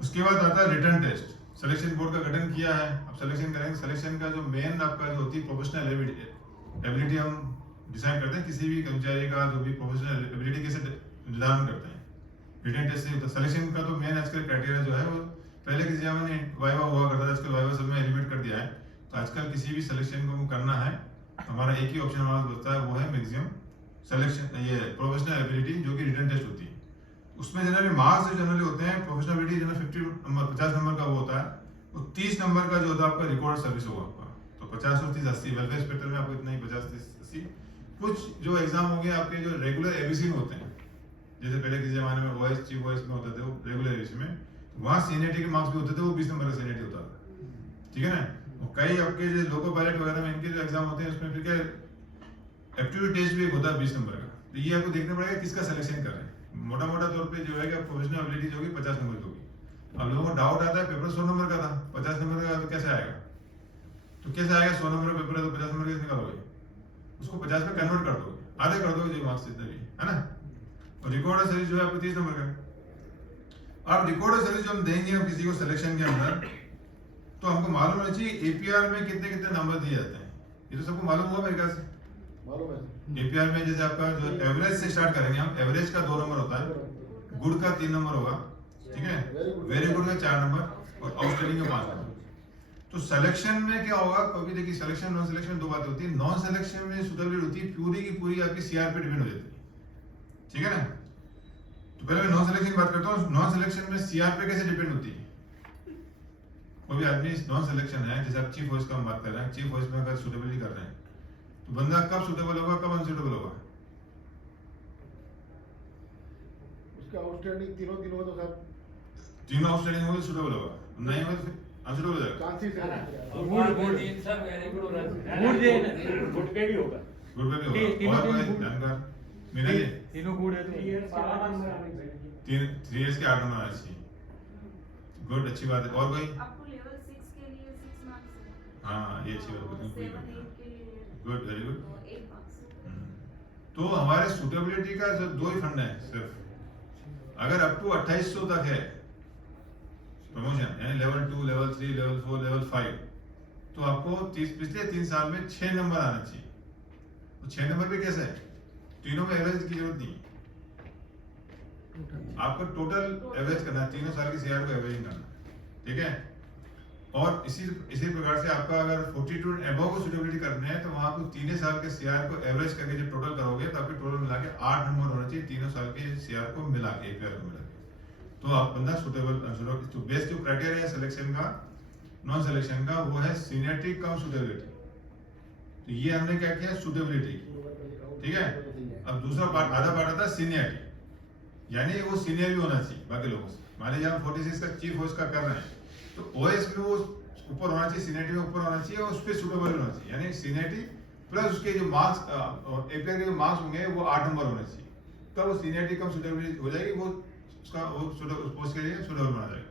उसके बाद आता है रिटर्न टेस्ट। सिलेक्शन बोर्ड का गठन किया है, अब सिलेक्शन करेंगे। सिलेक्शन का जो मेन आपका जो होती है प्रोफेशनल एबिलिटी हम डिसाइड करते हैं, किसी भी कर्मचारी का जो भी प्रोफेशनल एबिलिटी कैसे निर्धारण करते हैं, रिटर्न टेस्ट से होता है। सिलेक्शन का तो मेन आजकल क्राइटेरिया जो है वो पहले के जमाने में वाइवा हुआ करता था, आजकल वाइवा सब में एलिमिनेट कर दिया है। तो आजकल किसी भी सिलेक्शन को करना है, हमारा एक ही ऑप्शन हमारा बचता है, वो है मैक्सिमम सिलेक्शन ये प्रोफेशनल एबिलिटी जो कि रिटर्न टेस्ट होती है। उसमें जनरली मार्क्स जो जनरली होते हैं प्रोफेशनल एबिलिटी जनरल 50 नंबर का वो होता है, वो 30 नंबर का जो होता है आपका रिकॉर्ड सर्विस होगा आपका। तो 50 और 30 80, वेलफेयर इंस्पेक्टर में आपको इतना ही 50 30 80। कुछ जो एग्जाम हो गए आपके जो रेगुलर एबीसी में होते हैं, जैसे पहले किसी जमाने में ओएस चीफ ओएस में होते थे, वो रेगुलर एबीसी में वहाँ सीनियरिटी के मार्क्स भी होते थे, वो 20 नंबर का सीनियरिटी होता था, ठीक है ना। कई आपके जो लोको पायलट वगैरह में इनके जो एग्जाम होते हैं उसमें फिर क्या एप्टीट्यूड टेस्ट भी होता है 20 नंबर का। तो ये आपको देखना पड़ेगा किसका सिलेक्शन कर रहे हैं। मोटा मोटा तौर पे जो है कि प्रोफेशनल एबिलिटी जो होगी 50 नंबर की होगी। अब लोगों को डाउट आता है पेपर 100 नंबर का था, 50 नंबर का तो कैसे आएगा, तो कैसे आएगा 100 नंबर का पेपर है तो 50 नंबर कैसे निकालोगे, उसको 50 में कन्वर्ट कर दोगे, आधे कर दोगे जो मार्क्स जितने भी है ना। और रिकॉर्ड सर्विस जो है आपको 30 नंबर का। अब रिकॉर्ड सर्विस जो हम देंगे हम किसी को सिलेक्शन के अंदर, तो हमको मालूम होना चाहिए एपीआर में कितने कितने नंबर दिए जाते हैं। ये तो सबको मालूम होगा मेरे ख्याल से, एपीआर में जैसे आपका जो एवरेज से स्टार्ट करेंगे हम, एवरेज का 2 नंबर होता है, गुड का 3 नंबर होगा, ठीक है, वेरी गुड का 4 नंबर और आउटस्टैंडिंग का 5 नंबर। तो सिलेक्शन में क्या होगा, कभी देखिए सिलेक्शन नॉन सिलेक्शन 2 बातें होती है। नॉन सिलेक्शन में सुटेबिलिटी होती है पूरी की पूरी आपकी सीआर पे डिपेंड हो जाती है, ठीक है ना। तो पहले मैं नॉन सिलेक्शन की बात करता हूँ। नॉन सिलेक्शन में सीआर पे कैसे डिपेंड होती है। कोई भी आदमी नॉन सिलेक्शन है, जैसे आप चीफ वॉइस का हम बात कर रहे हैं, चीफ वॉइस में अगर सुटेबिलिटी कर रहे हैं तो बंदा कब सुटेबल होगा, कब अनसुटेबल होगा। उसका आउटस्टैंडिंग तीनों दिनों तो सब तीनों आउटस्टैंडिंग होगा तो सुटेबल होगा, नहीं होगा तो अनसुटेबल हो जाएगा। चांसेस है गुड पे भी होगा। गुड पे भी होगा। और कोई जानकार मीना जी, तीनों गुड है तो 3 years के 8 नंबर आने चाहिए। 3 इयर्स के 8 नंबर आना चाहिए। गुड, अच्छी बात है। और कोई, आपको लेवल 6 के लिए 6 मार्क्स है। हाँ ये अच्छी बात है, कोई 7 8 के लिए गुड, वेरी गुड। 8 मार्क्स। तो हमारे सुटेबिलिटी का जो 2 ही फंड है सिर्फ। अगर अप टू 2800 तक है प्रमोशन, यानी लेवल 2, लेवल 3, लेवल 4, लेवल 5, तो आपको पिछले 3 साल में 6 नंबर आना चाहिए। तो 6 नंबर पे कैसे है, तीनों में एवरेज की जरूरत नहीं है, आपको टोटल एवरेज करना है, तीनों साल की सीआर को एवरेजिंग करना है, ठीक है। और इसी प्रकार से आपका अगर 42 एबव को सुटेबिलिटी करनी है तो वहां आपको 3 साल के सीआर को एवरेज करके जब टोटल करोगे तो आपके टोटल मिला के 8 नंबर होना चाहिए, तीनों साल के सीआर को मिला के, एपीआर को मिला के, तो आप बंदा सुटेबल अनसुटेबल। तो बेस्ट जो क्राइटेरिया है सिलेक्शन का, नॉन सिलेक्शन का, वो है सीनियरिटी कम सुटेबिलिटी। तो ये हमने क्या किया, सुटेबिलिटी, ठीक है। अब दूसरा पार्ट, आधा पार्ट आता है सीनियरिटी, यानी वो सीनियर भी होना चाहिए बाकी लोगों से। मान लीजिए हम 46 का चीफ वॉइस का कर रहे हैं तो ओएस में वो ऊपर होना चाहिए, सीनियरिटी में ऊपर होना चाहिए और उस पर सुटेबल होना चाहिए, यानी सीनियरिटी प्लस उसके जो मार्क्स एपीआर के जो मार्क्स होंगे वो 8 नंबर होने चाहिए, तब वो सीनियरिटी कम सुटेबिलिटी हो जाएगी, वो उसका वो उस पोस्ट के लिए सुटेबल बना जाएगा।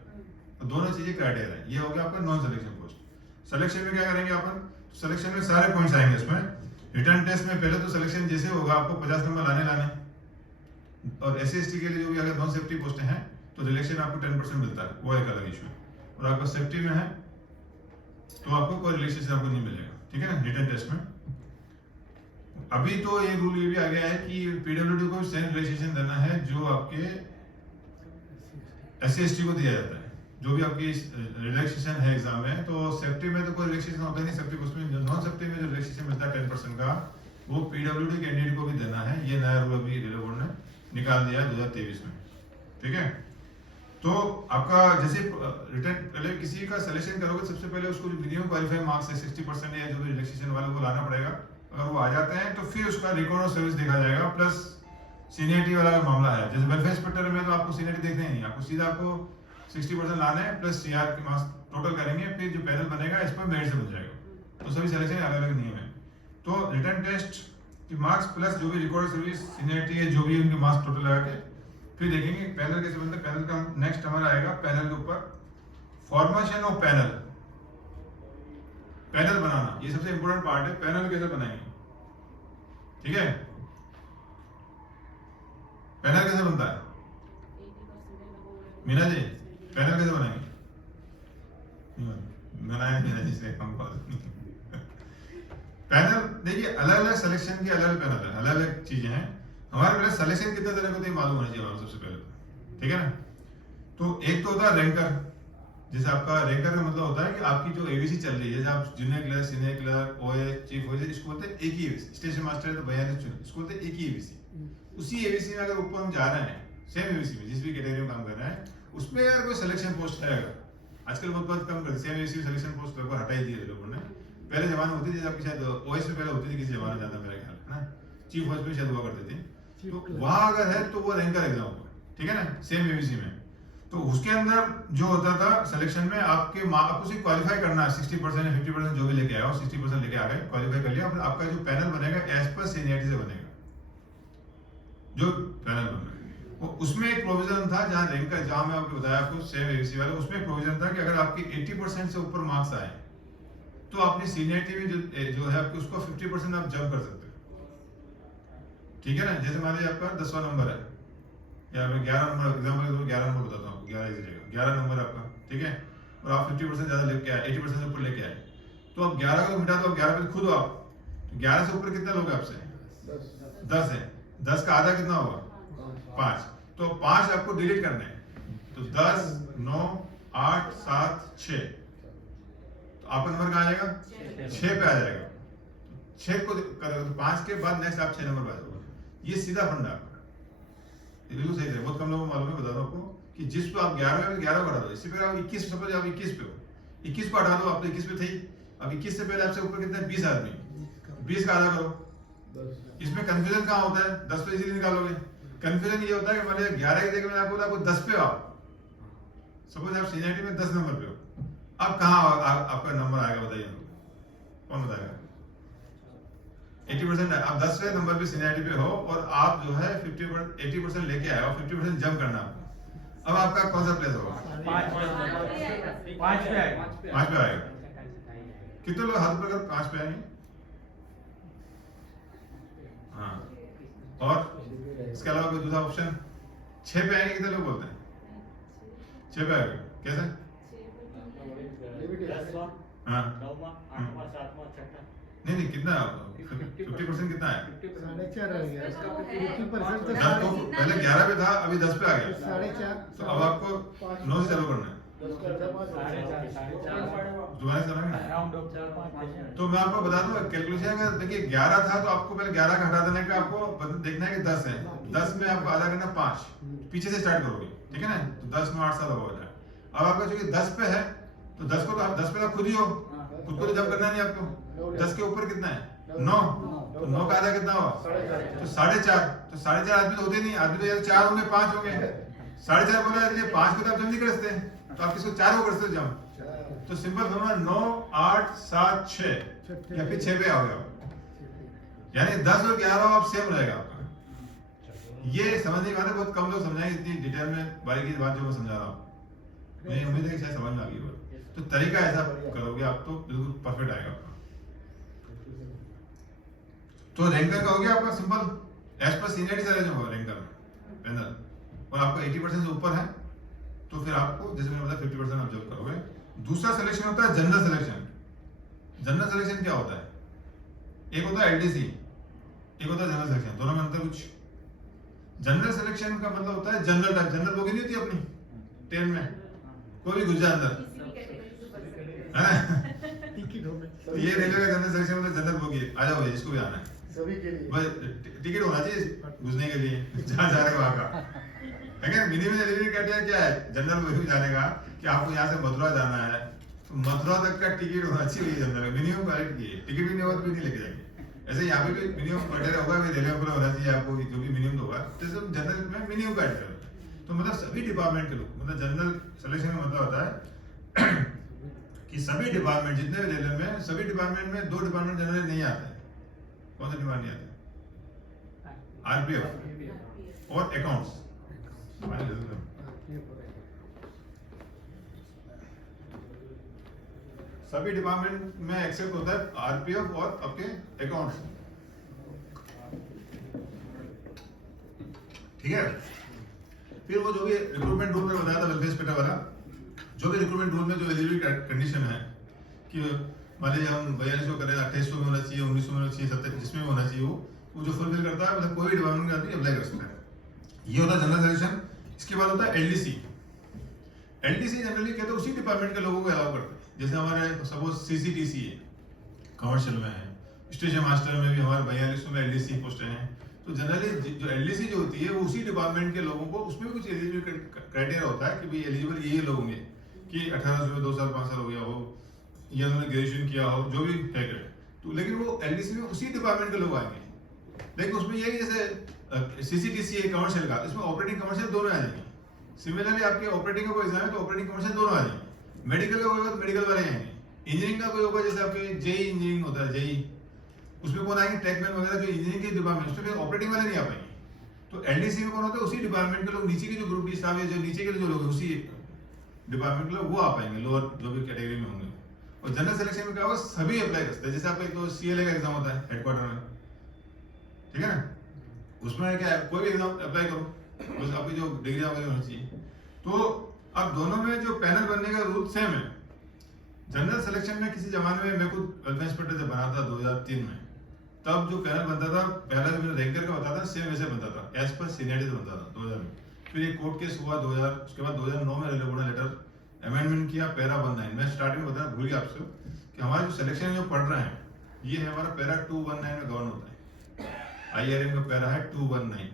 तो दोनों चीजें क्राइटेरिया है। ये हो गया आपका नॉन सिलेक्शन पोस्ट। सिलेक्शन में क्या करेंगे अपन, सिलेक्शन में सारे पॉइंट्स आएंगे इसमें। रिटर्न टेस्ट में पहले तो सिलेक्शन जैसे होगा आपको 50 नंबर लाने, और SC/ST के लिए जो भी अगर नॉन सेफ्टी पोस्टें हैं तो रिलेक्शन आपको 10% मिलता है, वो एक अलग इशू है। और आपका सेफ्टी में है तो आपको कोई रिलेक्सेशन आपको नहीं मिलेगा, ठीक है ना, रिटर्न टेस्ट में। अभी तो ये रूल ये भी आ गया है कि पीडब्ल्यूडी को सेम रिलेक्सेशन देना है जो आपके SC/ST को दिया जाता है। जो भी आपकी रिलैक्सेशन है एग्जाम में, तो सेफ्टी में तो कोई रिलैक्सेशन होता नहीं, सेफ्टी पोस्ट में। नॉन सेफ्टी में जो रिलैक्सेशन मिलता है 10% का, वो पीडब्ल्यूडी कैंडिडेट को भी देना है। ये नया रूल अभी रेलवे बोर्ड ने निकाल दिया 2023 में, ठीक है। तो आपका जैसे रिटर्न पहले किसी का सिलेक्शन करोगे, सबसे पहले उसको जो मिनिमम क्वालिफाइंग मार्क्स है 60% या जो भी रिलैक्सेशन वाले वो लाना पड़ेगा। अगर वो आ जाते हैं तो फिर उसका रिकॉर्ड ऑफ सर्विस देखा जाएगा, प्लस सीनियरिटी वाला मामला है। जैसे वेलफेयर इंस्पेक्टर में तो आपको सीनियरिटी देखना ही नहीं, आपको सीधा आपको 60% लाना है प्लस सीआर के मार्क्स टोटल करेंगे, फिर जो पैनल बनेगा इस पर मेरिट से बन जाएगा। तो सभी सिलेक्शन अलग अलग नियम है। तो रिटर्न टेस्ट की मार्क्स प्लस जो भी रिकॉर्ड सर्विस सीनियरिटी है, जो भी उनके मार्क्स टोटल लगा के फिर देखेंगे पैनल कैसे बनता है। पैनल का नेक्स्ट हमारा आएगा पैनल के ऊपर फॉर्मेशन ऑफ पैनल, पैनल बनाना, ये सबसे इंपॉर्टेंट पार्ट है। पैनल कैसे बनाएंगे, ठीक है। पैनल कैसे बनता है 80% मीना जी, पैनल कैसे बनाएंगे, बनाया मीना जी से हम पैनल देखिए, अलग अलग सिलेक्शन के अलग अलग पैनल है, अलग अलग चीजें हैं। हमारे पहले सिलेक्शन कितने तरह का मालूम होना चाहिए हमारा सबसे पहले, ठीक है ना। तो एक तो होता है रैंकर, जैसे आपका रैंकर का मतलब होता है कि आपकी जो एबीसी चल रही है, जैसे आप जूनियर क्लर्क, सीनियर क्लर्क, ओए, चीफ ओए, इसको बोलते हैं एक ही एबीसी। स्टेशन मास्टर है तो भैया इसको बोलते हैं एक ही एबीसी। उसी एबीसी में अगर ऊपर हम जा रहे हैं, सेम एबीसी में जिस भी कैटेगरी में काम कर रहे हैं, उसमें अगर कोई सिलेक्शन पोस्ट है, आजकल बहुत कम कर, सेम एबीसी में सिलेक्शन पोस्ट लगभग हटा ही दिए लोगों ने। पहले जमाने होती थी, जैसे आपकी शायद ओएस में पहले होती थी, किसी जमाने ज्यादा मेरा ख्याल है ना, चीफ ओएस में शायद हुआ करते थे। तो वहां अगर है तो वो रैंकर एग्जाम होगा, ठीक है ना, सेम एबीसी में। तो उसके अंदर जो होता था सिलेक्शन में, आपको सिर्फ क्वालिफाई करना है, 60% या 50% जो भी लेके आया हो, 60% लेके आ गए, क्वालिफाई कर लिया, आपका जो पैनल बनेगा एज पर सीनियरिटी से बनेगा। जो पैनल बन रहा है उसमें एक प्रोविजन था, जहां रैंकर, जहां मैं आपको बताया आपको सेम एबीसी वाला, उसमें एक प्रोविजन था कि अगर आपके 80% से ऊपर मार्क्स आए तो अपनी सीनियरिटी में जो है आपको उसको 50% आप जंप कर सकते हो, ठीक है ना। जैसे मान लीजिए आपका 10वां नंबर है, या मैं 11 नंबर एग्जाम्पल के तौर 11 नंबर बताता हूँ, 11 इजी रहेगा, 11 नंबर आपका, ठीक है, और आप 50% ज्यादा लेके आए, 80% से ऊपर लेके आए, तो आप 11 को मिटा दो, 11 पे खुद हो आप, तो 11 से ऊपर कितना लोगे आपसे, 10 है, 10 का आधा कितना होगा 5, तो 5 आपको डिलीट करने हैं, तो 10 9 8 7 6, तो आपका नंबर कहाँ आ जाएगा 6 पे आ जाएगा, 6 को करोगे तो 5 के बाद नेक्स्ट आप 6 नंबर पे आ जाओगे। ये सीधा फंडा आपका, ये बिल्कुल सही है। बहुत कम लोगों को मालूम है, बता दो आपको कि जिस पे आप 11 में 11 बढ़ा दो, इसी पे आप 21, सपोज आप 21 पे हो, 21 को हटा दो, आप तो 21 पे थे ही, अब 21 से पहले आपसे ऊपर कितने 20 आदमी, 20 का आधा करो। इसमें कंफ्यूजन कहाँ होता है, 10 पे इजीली निकालोगे। कंफ्यूजन ये होता है कि मान लीजिए 11 की जगह मैंने आपको बोला आपको 10 पे आओ, सपोज आप सीनियरिटी में 10 नंबर पे हो, अब कहाँ आपका नंबर आएगा बताइए, कौन बताएगा? 80% आप 10वें नंबर पे सीनियरिटी पे हो और आप जो है 80% लेके आए हो, 50% जंप करना आपको। अब आपका कौन सा प्लेस होगा? 5 पे आएगा। 5 पे आएगा। कितने लोग हाथ पर 5 पे आएंगे? हाँ, और इसके अलावा कोई दूसरा ऑप्शन? 6 पे आएंगे, कितने लोग बोलते हैं 6 पे आएगा? कैसे? 10वां, हाँ 9वां, 8वां, 7वां, 6वां। नहीं कितना 50% कितना है? 4.5 रह गया, 50% तो 10 तो पहले 11 पे था, अभी 10 पे आ गया, 4.5, तो अब आपको 9 से चालू करना है, दोबारा से करना है। अराउंड 4-5। तो मैं आपको बता दूं कैलकुलेशन का, देखिए 11 था तो आपको पहले 11 का हटा देने का, आपको देखना है कि 10 है, 10 में आपको आधा करना 5, पीछे से स्टार्ट करोगे, ठीक है ना, तो 10 9 8 7 हो जाए। अब आपका चूंकि 10 पे है तो 10 को तो आप 10 पे आप खुद ही हो, खुद को तो जंप करना नहीं आपको। 10 के ऊपर कितना है 9, तो 9 का आधा कितना हुआ तो 4.5, तो 4.5 आदमी तो होते नहीं, आदमी तो यार 4 होंगे 5 होंगे, 4.5 बोला, इसलिए 5 को तो आप जंप नहीं कर सकते, तो आप किसको 4 को कर सकते जंप, तो सिंपल समझना 9 8 7 6 या फिर 6 पे आओगे आप, यानी 10 और 11 आप सेम रहेगा आपका। ये समझने की बात है, बहुत कम लोग समझाएंगे इतनी डिटेल में बारीकी बात जो मैं समझा रहा हूँ, मेरी उम्मीद है कि शायद समझ में आ गई बात। तो तरीका ऐसा करोगे आप तो बिल्कुल परफेक्ट आएगा आपका। तो रैंकर का हो गया आपका सिंपल एज पर सीनियरिटी से होगा रैंकर में पैनल, और आपका 80% से ऊपर है तो फिर आपको जैसे मैंने बताया 50% आप जब करोगे। दूसरा सिलेक्शन होता है जनरल सिलेक्शन। जनरल सिलेक्शन क्या होता है? एक होता है एलडीसी, एक होता है जनरल सिलेक्शन, दोनों में अंतर कुछ? जनरल सिलेक्शन का मतलब होता है जनरल टाइप, जनरल बोगी नहीं होती अपनी ट्रेन में, कोई भी घुस जाए अंदर, है ना? टिकट हो गया, तो ये रेलवे का जनरल सिलेक्शन मतलब जनरल बोगी, आ जाओ जिसको भी आना है, सभी के लिए बस टिकट होना चाहिए घुसने के लिए, जहाँ जा रहे हैं वहाँ का। लेकिन मिनिमम एलिजिबिलिटी क्राइटेरिया क्या है जनरल बोगी में जाने का, कि आपको यहाँ से मथुरा जाना है तो मथुरा तक का टिकट होना चाहिए जनरल, मिनिमम क्वालिटी की टिकट भी नहीं होगा तो भी नहीं लेके जाएंगे। ऐसे यहाँ पे भी मिनिमम क्राइटेरिया होगा, रेलवे पर होना चाहिए आपको जो भी मिनिमम होगा, जैसे जनरल में मिनिमम क्राइटेरिया। तो मतलब सभी डिपार्टमेंट के लोग, मतलब जनरल सिलेक्शन का मतलब होता है कि सभी डिपार्टमेंट जितने भी रेलवे में, सभी डिपार्टमेंट में 2 डिपार्टमेंट जनरल नहीं आते हैं। कौन सा डिपार्टमेंट नहीं आते? आरपीएफ और अकाउंट्स। सभी डिपार्टमेंट में एक्सेप्ट होता है आरपीएफ और आपके अकाउंट्स, ठीक है। फिर वो जो भी रिक्रूटमेंट रूल में बताया था वेलफेयर इंस्पेक्टर वाला, जो भी रिक्रूटमेंट रूल में जो एलिजिबिलिटी कंडीशन है कि मान लीजिए हम 4200 करें, 2800 में होना चाहिए, 1900 में होना चाहिए, 70 जिसमें भी होना चाहिए, वो जो फुलफिल करता है मतलब कोई भी डिपार्टमेंट का आदमी अप्लाई कर सकता है। ये होता है जनरल सिलेक्शन। इसके बाद होता है एलडीसी। एलडीसी जनरली कहते हैं उसी डिपार्टमेंट के लोगों को अलाउ करते हैं, जैसे हमारे सपोज सीसीटीसी है, कमर्शियल में है, स्टेशन मास्टर में भी हमारे 4200 में एलडीसी पोस्टें हैं। तो जनरली जो एलडीसी जो होती है वो उसी डिपार्टमेंट के लोगों को, उसमें भी कुछ एलिजिबिलिटी क्राइटेरिया होता है कि भाई एलिजिबल ये लोग होंगे कि 18 से 2 साल 5 साल हो गया हो, या उन्होंने ग्रेजुएशन किया हो, जो भी है करे। तो लेकिन वो एलडीसी में उसी डिपार्टमेंट के लोग आएंगे। लेकिन उसमें ये जैसे सीसीटीसी है कमर्शियल का, इसमें ऑपरेटिंग कमर्शियल दोनों आ जाएंगे। सिमिलरली आपके ऑपरेटिंग का कोई एग्जाम है तो ऑपरेटिंग कमर्शियल दोनों आ जाएंगे। मेडिकल का कोई होगा तो मेडिकल वाले आएंगे। इंजीनियरिंग का कोई होगा जैसे आपके जेई इंजीनियरिंग होता है, जेई उसमें कौन आएंगे? ट्रैकमैन वगैरह जो इंजीनियरिंग के डिपार्टमेंट, उसमें ऑपरेटिंग वाले नहीं आ पाएंगे। तो एलडीसी में कौन होता है? उसी डिपार्टमेंट के लोग, नीचे के जो ग्रुप डी स्टाफ है, जो नीचे के जो लोग उसी डिपार्टमेंट के लोग वो आ पाएंगे, लोअर जो भी कैटेगरी में होंगे। और जनरल सिलेक्शन में क्या होगा? सभी अप्लाई करते हैं। जैसे आपका एक तो सीएलए का एग्जाम होता है हेडक्वार्टर में, ठीक है ना, उसमें क्या है, कोई भी एग्जाम अप्लाई करो, बस आपकी जो डिग्री वगैरह होनी चाहिए। तो अब दोनों में जो पैनल बनने का रूल सेम है। जनरल सिलेक्शन में किसी जमाने में मैं खुद वेलफेयर इंस्पेक्टर जब बना था 2003 में, तब जो पैनल बनता था, पहला जो मैंने रैंकर का बताया था सेम वैसे बनता था, एज पर सीनियरिटी से बनता था 2000 में। फिर एक कोर्ट केस हुआ 2000, उसके बाद 2009 में रेगुलेटर लेटर अमेंडमेंट किया पैरा 19। मैं स्टार्टिंग में बताया भूल गया आपसे कि हमारा जो सिलेक्शन जो पढ़ रहे हैं ये है हमारा पैरा 219 में गवर्न होता है। IRM का पैरा है 219,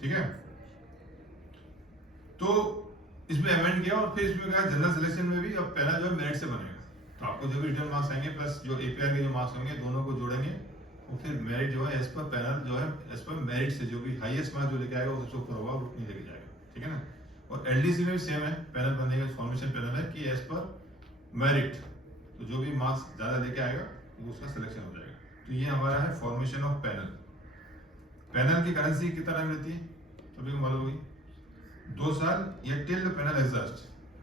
ठीक है। तो इसमें अमेंड किया और फिर इसमें कहा जनरल सिलेक्शन में भी अब पैरा जो है मेरिट से बनेगा। तो आपको जो भी रिटर्न मार्क्स आएंगे प्लस जो APR के जो मार्क्स होंगे दोनों को जोड़ेंगे और फिर मेरिट जो है एज पर पैनल जो है एज पर मेरिट से जो भी हाईएस्ट मार्क्स जो लेके आएगा वो सबसे ऊपर होगा, वो नहीं लेके जाएगा, ठीक है ना। और LDC में भी सेम है, पैनल बनने का फॉर्मेशन पैनल है कि एज पर मेरिट, तो जो भी मार्क्स ज्यादा लेके आएगा वो उसका सिलेक्शन हो जाएगा। तो ये हमारा है फॉर्मेशन ऑफ पैनल। पैनल की करेंसी कितना टाइम रहती है सभी को मालूम होगी, 2 साल या till the panel exhaust,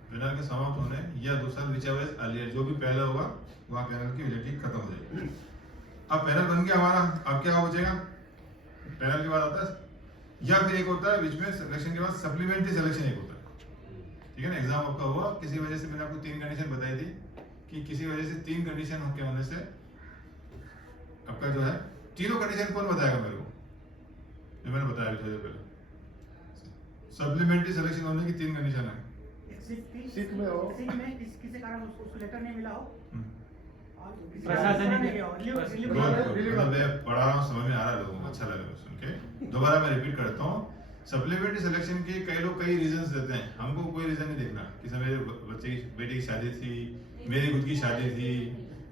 panel के समाप्त होने या 2 साल whichever is earlier, जो भी पहले होगा वहाँ पैनल की वैलिडिटी खत्म हो जाएगी। अब पैनल बन गया हमारा, अब क्या बचेगा, पैनल के बाद आता है या फिर एक होता है बीच में सिलेक्शन के बाद सप्लीमेंट्री सिलेक्शन एक होता है, ठीक है ना। एग्जाम आपका हुआ किसी वजह से, मैंने आपको 3 कंडीशन बताई थी कि किसी वजह से 3 कंडीशन के होने से आपका जो है, तीनों कंडीशन कौन बताएगा मेरे को, जो मैंने बताया थोड़ी देर पहले। सप्लीमेंट्री सिलेक्शन होने की 3 कंडीशन है। सिख में हो, किसी कारण उसको लेटर नहीं मिला हो, प्रशासनिक मैं पढ़ा रहा हूँ, समझ में आ रहा है लोगों को, अच्छा लगा सुन के। दोबारा मैं रिपीट करता हूँ, सप्लीमेंट्री सिलेक्शन के कई लोग कई रीजंस देते हैं, हमको कोई रीजन नहीं देखना कि सर मेरे बच्चे की बेटी की शादी थी, मेरी खुद की शादी थी,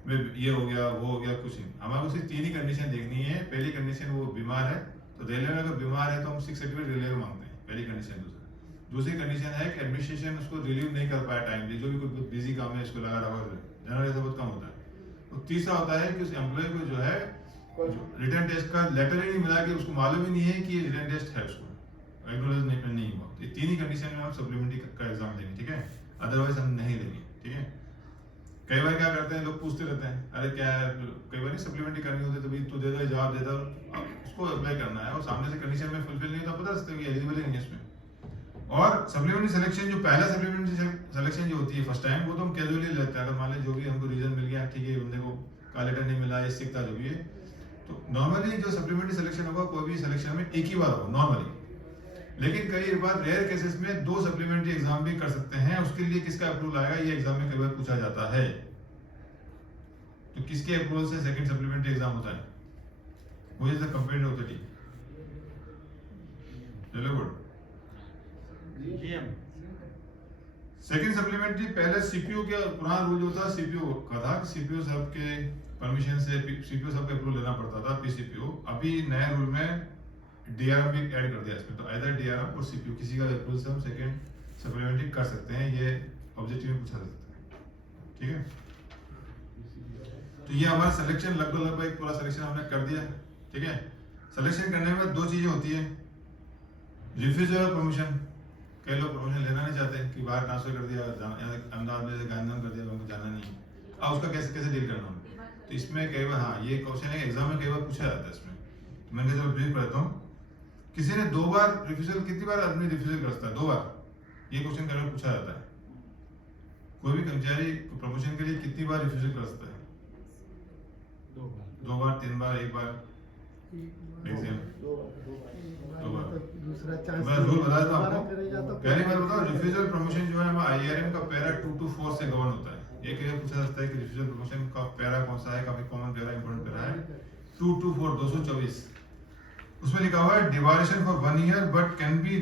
मैं ये हो गया वो हो गया, कुछ नहीं। हमारे को सिर्फ 3 ही कंडीशन देखनी है। पहली कंडीशन वो बीमार है, तो रेलवे में अगर बीमार है तो हम 6 सर्टिफिकेट रेलवे मांगते हैं, पहली कंडीशन। दूसरी कंडीशन है कि एडमिनिस्ट्रेशन उसको रिलीव नहीं कर पाया टाइमली, जो भी कोई बिजी काम है इसको लगा रहा है, जनरल ऐसा बहुत कम होता है। और तीसरा होता है कि उस एम्प्लॉय को जो है रिटर्न टेस्ट का लेटर ही नहीं मिला, कि उसको मालूम ही नहीं है कि ये रिटर्न टेस्ट है, उसको एक्नॉलेज नहीं हुआ। ये 3 ही कंडीशन में हम सप्लीमेंट्री का एग्जाम देंगे, ठीक है, अदरवाइज हम नहीं देंगे, ठीक है। कई बार क्या करते हैं लोग, पूछते रहते हैं अरे क्या है, कई बार नहीं सप्लीमेंट्री करनी होती तो भी तू दे दो, जवाब देता उसको अप्लाई करना है और सामने से कंडीशन में फुलफिल नहीं होता, पता सकते हैं एलिजिबल नहीं है इसमें। और सप्लीमेंट्री सिलेक्शन जो पहला सप्लीमेंट्री सिलेक्शन जो होती है फर्स्ट टाइम, वो तो हम कैजुअली लेते हैं। अगर मान लीजिए जो भी हमको रीजन मिल गया, ठीक है बंदे को का लेटर नहीं मिला, ये सीखता जो भी है, तो नॉर्मली जो सप्लीमेंट्री सिलेक्शन होगा कोई भी सिलेक्शन में एक ही बार होगा नॉर्मली। लेकिन कई बार रेयर केसेस में 2 सप्लीमेंट्री एग्जाम भी कर सकते हैं। उसके लिए किसका अप्रूवल आएगा, ये एग्जाम में कई बार पूछा जाता है। तो किसके अप्रूवल से सेकंड सप्लीमेंट्री एग्जाम होता है, वो इज द कंपेटेंट अथॉरिटी। चलो गुड। सेकंड सप्लीमेंट्री, पहले सीपीओ का पुराना रूल जो था सीपीओ का था, सीपीओ साहब के परमिशन से सीपीओ साहब का अप्रूवल लेना पड़ता था, पीसीपीओ। अभी नया रूल में डीआरएम भी ऐड कर दिया इसमें, तो आइदर डीआरएम और सीपीओ किसी का अप्रूवल से हम सेकंड सप्लीमेंट्री कर सकते हैं। ये ऑब्जेक्टिव में पूछा सकता है, ठीक है। तो ये हमारा सिलेक्शन लगभग एक पूरा सिलेक्शन हमने कर दिया, ठीक है। सिलेक्शन करने में 2 चीजें होती है, रिफ्यूजल और प्रमोशन। कई लोग प्रमोशन लेना नहीं चाहते कि बाहर ट्रांसफर कर दिया, अहमदाबाद में गांधीधाम कर दिया, हमको जाना नहीं है, अब उसका कैसे डील करना है। तो इसमें कई बार, हाँ ये क्वेश्चन है एग्जाम में कई बार पूछा जाता है इसमें, तो मैंने चलो ब्रीफ करता हूँ। किसी ने 2 बार रिफ्यूजल, कितनी बार आदमी रिफ्यूजल करता है, 2 बार, ये क्वेश्चन कई बार पूछा जाता है। कोई भी कर्मचारी प्रमोशन के लिए कितनी बार रिफ्यूजल कर सकता है, 2 बार 3 बार 1 बार मैक्सिमम 2 बार। दूसरा चांस मैं रूल बता देता हूँ आपको। पहली बार बताओ, रिफ्यूजल प्रमोशन जो है हमारा IRM का पैरा 2 to 4 से गवर्न होता है। एक ये पूछा जाता है कि रिफ्यूजल प्रमोशन का पैरा कौन सा है, काफी कॉमन पैरा, इंपॉर्टेंट पैरा है 2 to 4 224। उसमें लिखा हुआ है duration for 1 year but can be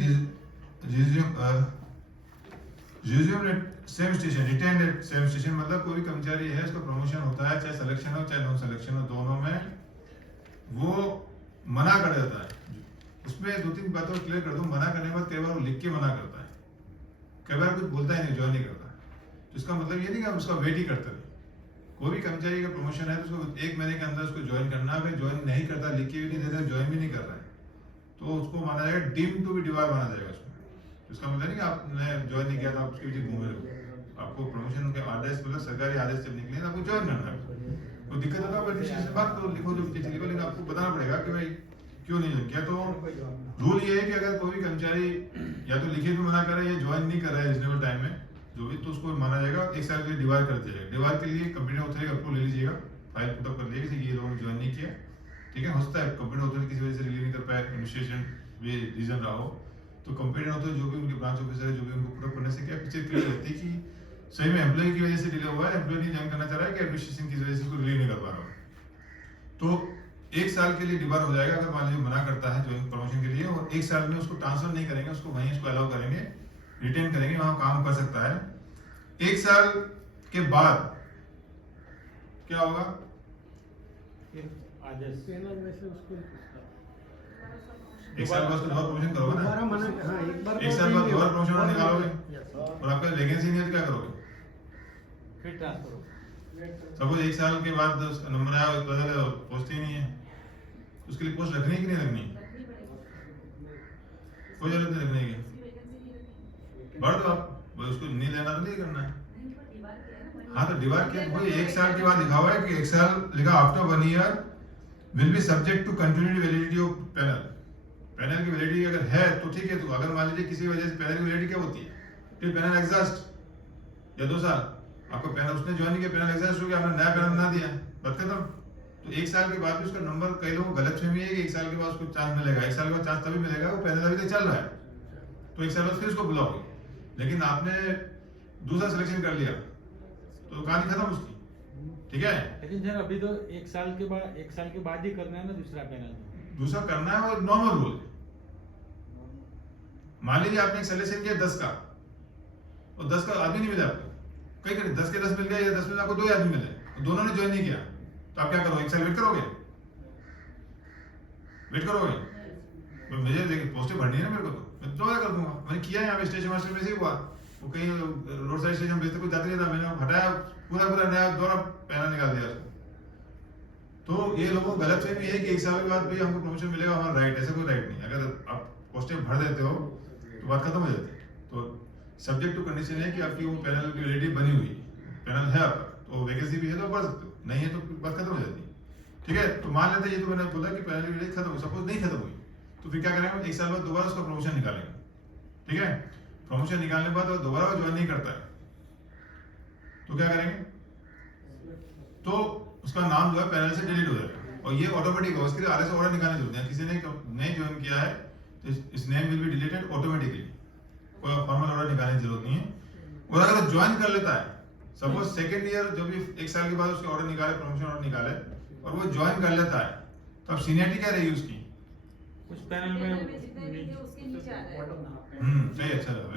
resume at same station, retained at same station. मतलब कोई कर्मचारी है, उसका प्रमोशन होता है, चाहे सिलेक्शन हो चाहे नॉन सिलेक्शन हो, दोनों में वो मना कर देता है। उसमें 2-3 बातों क्लियर कर दूं, मना करने के बाद कई बार वो लिख के मना करता है, कई बार कुछ बोलता ही नहीं, ज्वाइन नहीं करता। तो इसका मतलब ये नहीं कि हम उसका वेट ही करते रहे। कोई भी कर्मचारी का प्रमोशन है तो उसको 1 महीने के अंदर उसको ज्वाइन करना है। ज्वाइन नहीं करता, लिख के भी नहीं देता, ज्वाइन भी नहीं कर रहा है, तो उसको माना जाएगा डीम टू बी डिवार माना जाएगा उसमें। तो इसका मतलब नहीं कि आपने ज्वाइन नहीं किया तो आप उसके पीछे घूम रहे हो। आपको प्रमोशन के आदेश, मतलब सरकारी आदेश जब निकले आपको ज्वाइन करना है। तो दिक्कत होता है एडमिनिस्ट्रेशन से बात करो, लिखो जो पीछे लिखो, लेकिन आपको बताना पड़ेगा कि भाई क्यों नहीं ज्वाइन किया। तो रूल ये है कि अगर कोई भी कर्मचारी या तो लिखित में मना करे या ज्वाइन नहीं कर रहा है रिजनेबल टाइम में जो भी, तो उसको माना जाएगा 1 साल के लिए डिवार कर दिया जाएगा। डिवार के लिए कंपनी ऑथोरिटी का अप्रूवल ले लीजिएगा, फाइल पुटअप कर लिया कि ये लोगों ने ज्वाइन नहीं किया, ठीक है। होता है कंप्यूटर अथॉरिटी किसी वजह से रिलीव नहीं कर पाया, एडमिनिस्ट्रेशन भी रीजन रहा हो, तो कंप्यूटर अथॉरिटी जो भी उनके ब्रांच ऑफिसर है जो भी उनको पुटअप करने से क्या पिक्चर क्लियर रहती है कि सही में एम्प्लॉय की वजह से डिले हुआ है, एम्प्लॉय नहीं ज्वाइन करना चाह रहा है कि एडमिनिस्ट्रेशन की वजह से उसको रिलीव नहीं कर पा रहा हो। तो 1 साल के लिए डिबार हो जाएगा अगर मान लीजिए मना करता है ज्वाइन प्रमोशन के लिए, और 1 साल में उसको ट्रांसफर नहीं करेंगे, उसको वहीं उसको अलाउ करेंगे, रिटेन करेंगे, वहां काम कर सकता है। 1 साल के बाद क्या होगा? आदेश पैनल में से उसको 1 साल बाद उसको दोबारा प्रमोशन करोगे ना, दोबारा मना, हाँ एक बार 1 साल बाद दोबारा प्रमोशन और निकालोगे, Yes. और आपका वैकेंसी नहीं है तो क्या करोगे? फिर ट्रांसफर हो। सपोज 1 साल के बाद नंबर आया पोस्ट ही नहीं है, उसके लिए पोस्ट रखनी है कि नहीं रखनी? रखनी पड़ेगी। कोई जरूरत नहीं रखने की, उसकी वैकेंसी नहीं रखनी। भर दो आप, भाई उसको नहीं लेना तो नहीं करना है। नहीं, पर दीवार किया है ना। हाँ तो डिवाइड किया, वही 1 साल के बाद लिखा हुआ है कि 1 साल लिखा after 1 year will be subject to continued validity of panel. Panel की वैलिडिटी अगर है तो ठीक है, तो अगर मान लीजिए किसी वजह से पैनल की वैलिडिटी क्या होती है, फिर पैनल एग्जॉस्ट या 2 साल आपको पैनल उसने ज्वाइन किया, पैनल एग्जॉस्ट हो गया, आपने नया पैनल ना दिया, बात खत्म। तो 1 साल के बाद भी उसका नंबर, कई लोगों को गलतफहमी है कि 1 साल के बाद उसको चांस मिलेगा, 1 साल के बाद चांस तभी मिलेगा वो पैनल अभी तक चल रहा है, तो 1 साल बाद फिर उसको बुलाओगे। लेकिन आपने दूसरा सिलेक्शन कर लिया तो कहानी खत्म उसकी, ठीक है। लेकिन सर अभी तो 1 साल के बाद ही करना है ना दूसरा पैनल। दूसरा करना है वो नॉर्मल रूल। मान लीजिए आपने एक सिलेक्शन किया 10 का, और 10 का आदमी नहीं मिला आपको, कई करें 10 के 10 मिल गया, या 10 में आपको 2 आदमी मिले, तो दोनों ने ज्वाइन नहीं किया, तो आप क्या करोगे? 1 साल वेट करोगे? वेट करोगे? तो मुझे देखिए पोस्टें भरनी है ना मेरे को, तो मैं दोबारा कर दूंगा। मैंने किया यहाँ पे स्टेशन मास्टर में से ही हुआ, वो कहीं रोड साइड स्टेशन बेचते कुछ जाते नहीं था, मैंने हटाया पूरा नया दोबारा पैनल निकाल दिया उसको। तो ये लोगों को गलत फहमी है कि 1 साल के बाद भी हमको प्रमोशन मिलेगा, हमारा राइट, ऐसा कोई राइट नहीं। अगर आप पोस्टें भर देते हो तो बात खत्म हो जाती है। तो सब्जेक्ट टू कंडीशन है कि आपकी वो पैनल की वैलिडिटी बनी हुई, पैनल है आपका, तो वैकेंसी भी है तो भर सकते हो, नहीं है तो बात खत्म हो जाती है, ठीक है। तो मान लेते हैं ये तो मैंने बोला कि पैनल की वैलिडिटी खत्म हुई, सपोज नहीं खत्म हुई, तो फिर क्या करेंगे? 1 साल बाद दोबारा उसका प्रमोशन निकालेंगे, ठीक है। प्रमोशन निकालने के बाद वो दोबारा ज्वाइन नहीं करता है तो क्या करेंगे? तो उसका नाम जो है पैनल से डिलीट हो जाएगा, और ये ऑटोमेटिक होगा, उसके लिए आरएस ऑर्डर निकालने जरूरत है। किसी ने नहीं ज्वाइन किया है तो इस name will be deleted automatically, कोई फॉर्मल ऑर्डर निकालने की जरूरत नहीं है। और अगर ज्वाइन कर लेता है, सपोज सेकंड ईयर जो भी 1 साल के बाद उसके ऑर्डर निकाले, प्रमोशन ऑर्डर निकाले, और वो ज्वाइन कर लेता है, तो अब सीनियरिटी क्या रहेगी उसकी? उस पैनल में जितने भी थे उसके नीचे आ जाएगा। सही, अच्छा लगा।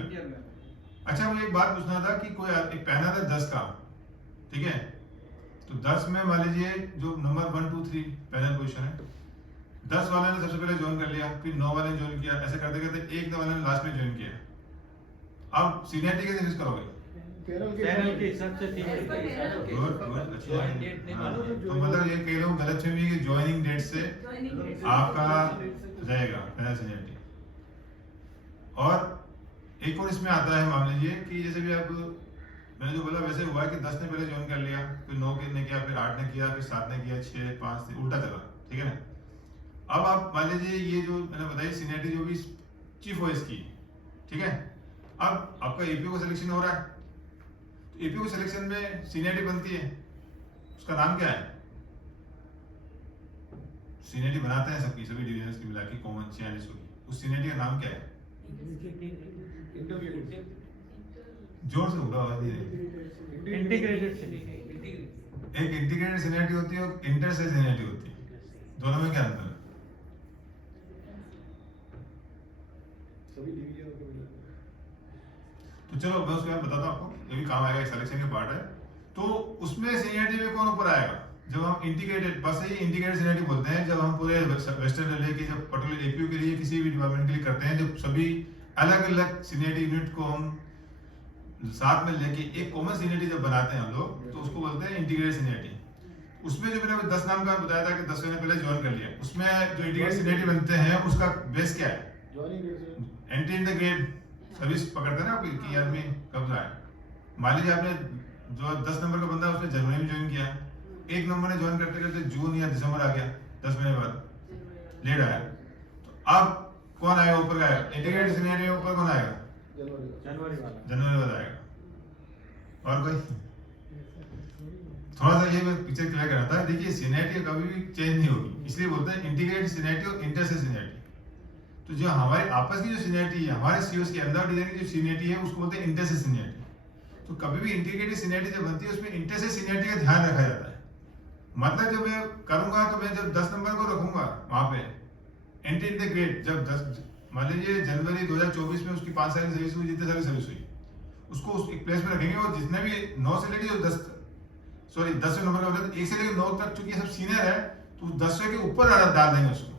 अच्छा मुझे एक बात पूछना था कि कोई एक पैनल है 10 का, ठीक है, तो 10 में मान लीजिए जो नंबर 1 2 3 पैनल पोजीशन है, 10 वाले ने सबसे पहले ज्वाइन कर लिया, फिर 9 वाले ने ज्वाइन किया, ऐसे करते करते 1 वाले ने लास्ट में ज्वाइन किया। अब सीनियरिटी कैसे फिक्स करोगे? पैनल के हिसाब से ठीक As per है। panel के गुड गुड, अच्छा Join date नहीं हाँ, मालूम। तो मतलब ये कई लोग गलत फहमी है कि ज्वाइनिंग डेट से Joining date। आपका रहेगा पैनल सीनियरिटी। और एक और इसमें आता है, मान लीजिए कि जैसे भी आप, मैंने जो बोला वैसे हुआ कि 10 ने पहले ज्वाइन कर लिया, फिर 9 ने किया, फिर 8 ने किया, फिर 7 ने किया, 6 5 से उल्टा चला, ठीक है ना। अब आप मान लीजिए ये जो मैंने बताई सीनियरिटी जो भी चीफ ओएस की, ठीक है, अब आपका एपीओ का सिलेक्शन हो रहा है, तो एपीओ सिलेक्शन में सीनियरिटी बनती है, उसका नाम क्या है? सीनियरिटी बनाते हैं सबकी, सभी डिवीजन की मिला के कॉमन 46 होगी, उस सीनियरिटी का नाम क्या है? जोर से होगा आवाज नहीं। इंटीग्रेटेड से एक इंटीग्रेटेड सीनियरिटी होती है और इंटर से सीनियरिटी होती है, दोनों में क्या अंतर है? तो चलो मैं उसके बाद बताता हूँ आपको, ये भी काम आएगा, सिलेक्शन के पार्ट है। तो उसमें सीनियरिटी में कौन ऊपर आएगा? जब हम इंटीग्रेटेड, बस यही इंटीग्रेटेड सीनियरिटी बोलते हैं, जब हम पूरे वेस्टर्न रेलवे की, जब पर्टिकुलर एपीयू के लिए किसी भी डिपार्टमेंट के लिए करते हैं, जब सभी अलग अलग सीनियरिटी यूनिट को हम साथ में लेके एक कॉमन सीनियरिटी जब बनाते हैं हम लोग, तो उसको बोलते हैं इंटीग्रेटेड सीनियरिटी। उसमें जो मैंने 10 नाम का बताया था कि 10 ने पहले ज्वाइन कर लिया, उसमें जो इंटीग्रेटेड सीनियरिटी बनते हैं उसका बेस क्या है? Entry in the grade, service पकड़ते हैं ना कि आदमी कब रहा है। मान लीजिए आपने जो 10 नंबर का बंदा है उसने जनवरी में ज्वाइन किया, 1 नंबर ने ज्वाइन करते करते जून या दिसंबर आ गया, 10 महीने बाद लेट आया, तो अब कौन आएगा ऊपर का? इंटीग्रेटेड सीनियरिटी में ऊपर कौन आएगा? जनवरी वाला जनवरी बाद आएगा। और कोई थोड़ा सा ये पिक्चर क्लियर करना था। देखिए सीनियरिटी कभी भी चेंज नहीं होगी, इसलिए बोलते हैं इंटीग्रेटेड सीनियरिटी और इंटर से सीनियरिटी। तो जो हमारे आपस की जो सीनियरिटी है, हमारे सीओस के अंदर डिजाइन की जो सीनियरिटी है उसको बोलते हैं इंटर से सीनियरिटी। तो कभी भी इंटीग्रेटेड सीनियरिटी जब बनती है उसमें इंटर से सीनियरिटी का ध्यान रखा जाता है। मतलब जब मैं करूंगा तो मैं जब 10 नंबर को रखूंगा वहां पे एंट्री इन द ग्रेड, जब 10 मान लीजिए जनवरी 2024 में उसकी 5 साल की सर्विस हुई, जितने साल की सर्विस हुई उसको उस एक प्लेस में रखेंगे, और जितने भी 9 से लेके जो 10 नंबर का होता है 1 से लेकर 9 तक, चूंकि सब सीनियर है तो 10 के ऊपर डाल देंगे उसको,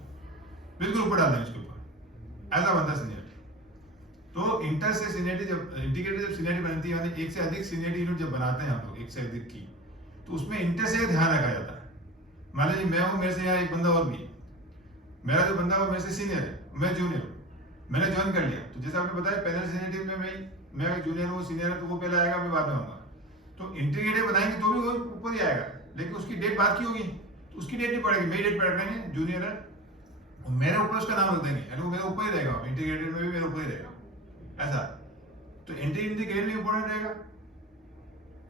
बिल्कुल ऊपर डाल देंगे उसके ऊपर, ऐसा बनता है सीनियरिटी। तो इंटर से सीनियरिटी जब इंटीग्रेटेड जब सीनियरिटी बनती है, यानी एक से अधिक सीनियरिटी यूनिट जब बनाते हैं हम लोग एक से अधिक की, तो उसमें इंटर से ध्यान रखा जाता है। मान लीजिए मैं हूँ, मेरे से यहाँ एक बंदा और भी, मेरा जो बंदा है वो मेरे से सीनियर है, मैं जूनियर हूँ, मैंने ज्वाइन कर लिया, तो जैसे आपने बताया पैनल सीनियरिटी में मैं जूनियर हूँ, सीनियर है, तो वो पहले आएगा, मैं बाद में आऊंगा। तो इंटीग्रेटेड बनाएंगे तो भी वो ऊपर ही आएगा, लेकिन उसकी डेट बाद की होगी, तो उसकी डेट नहीं पड़ेगी, मेरी डेट पड़ देंगे, जूनियर है मेरे ऊपर उसका नाम रख देंगे, यानी वो मेरे ऊपर ही रहेगा, इंटीग्रेटेड में भी मेरे ऊपर ही रहेगा, ऐसा। तो एंट्री इन द ग्रेड भी इंपॉर्टेंट रहेगा।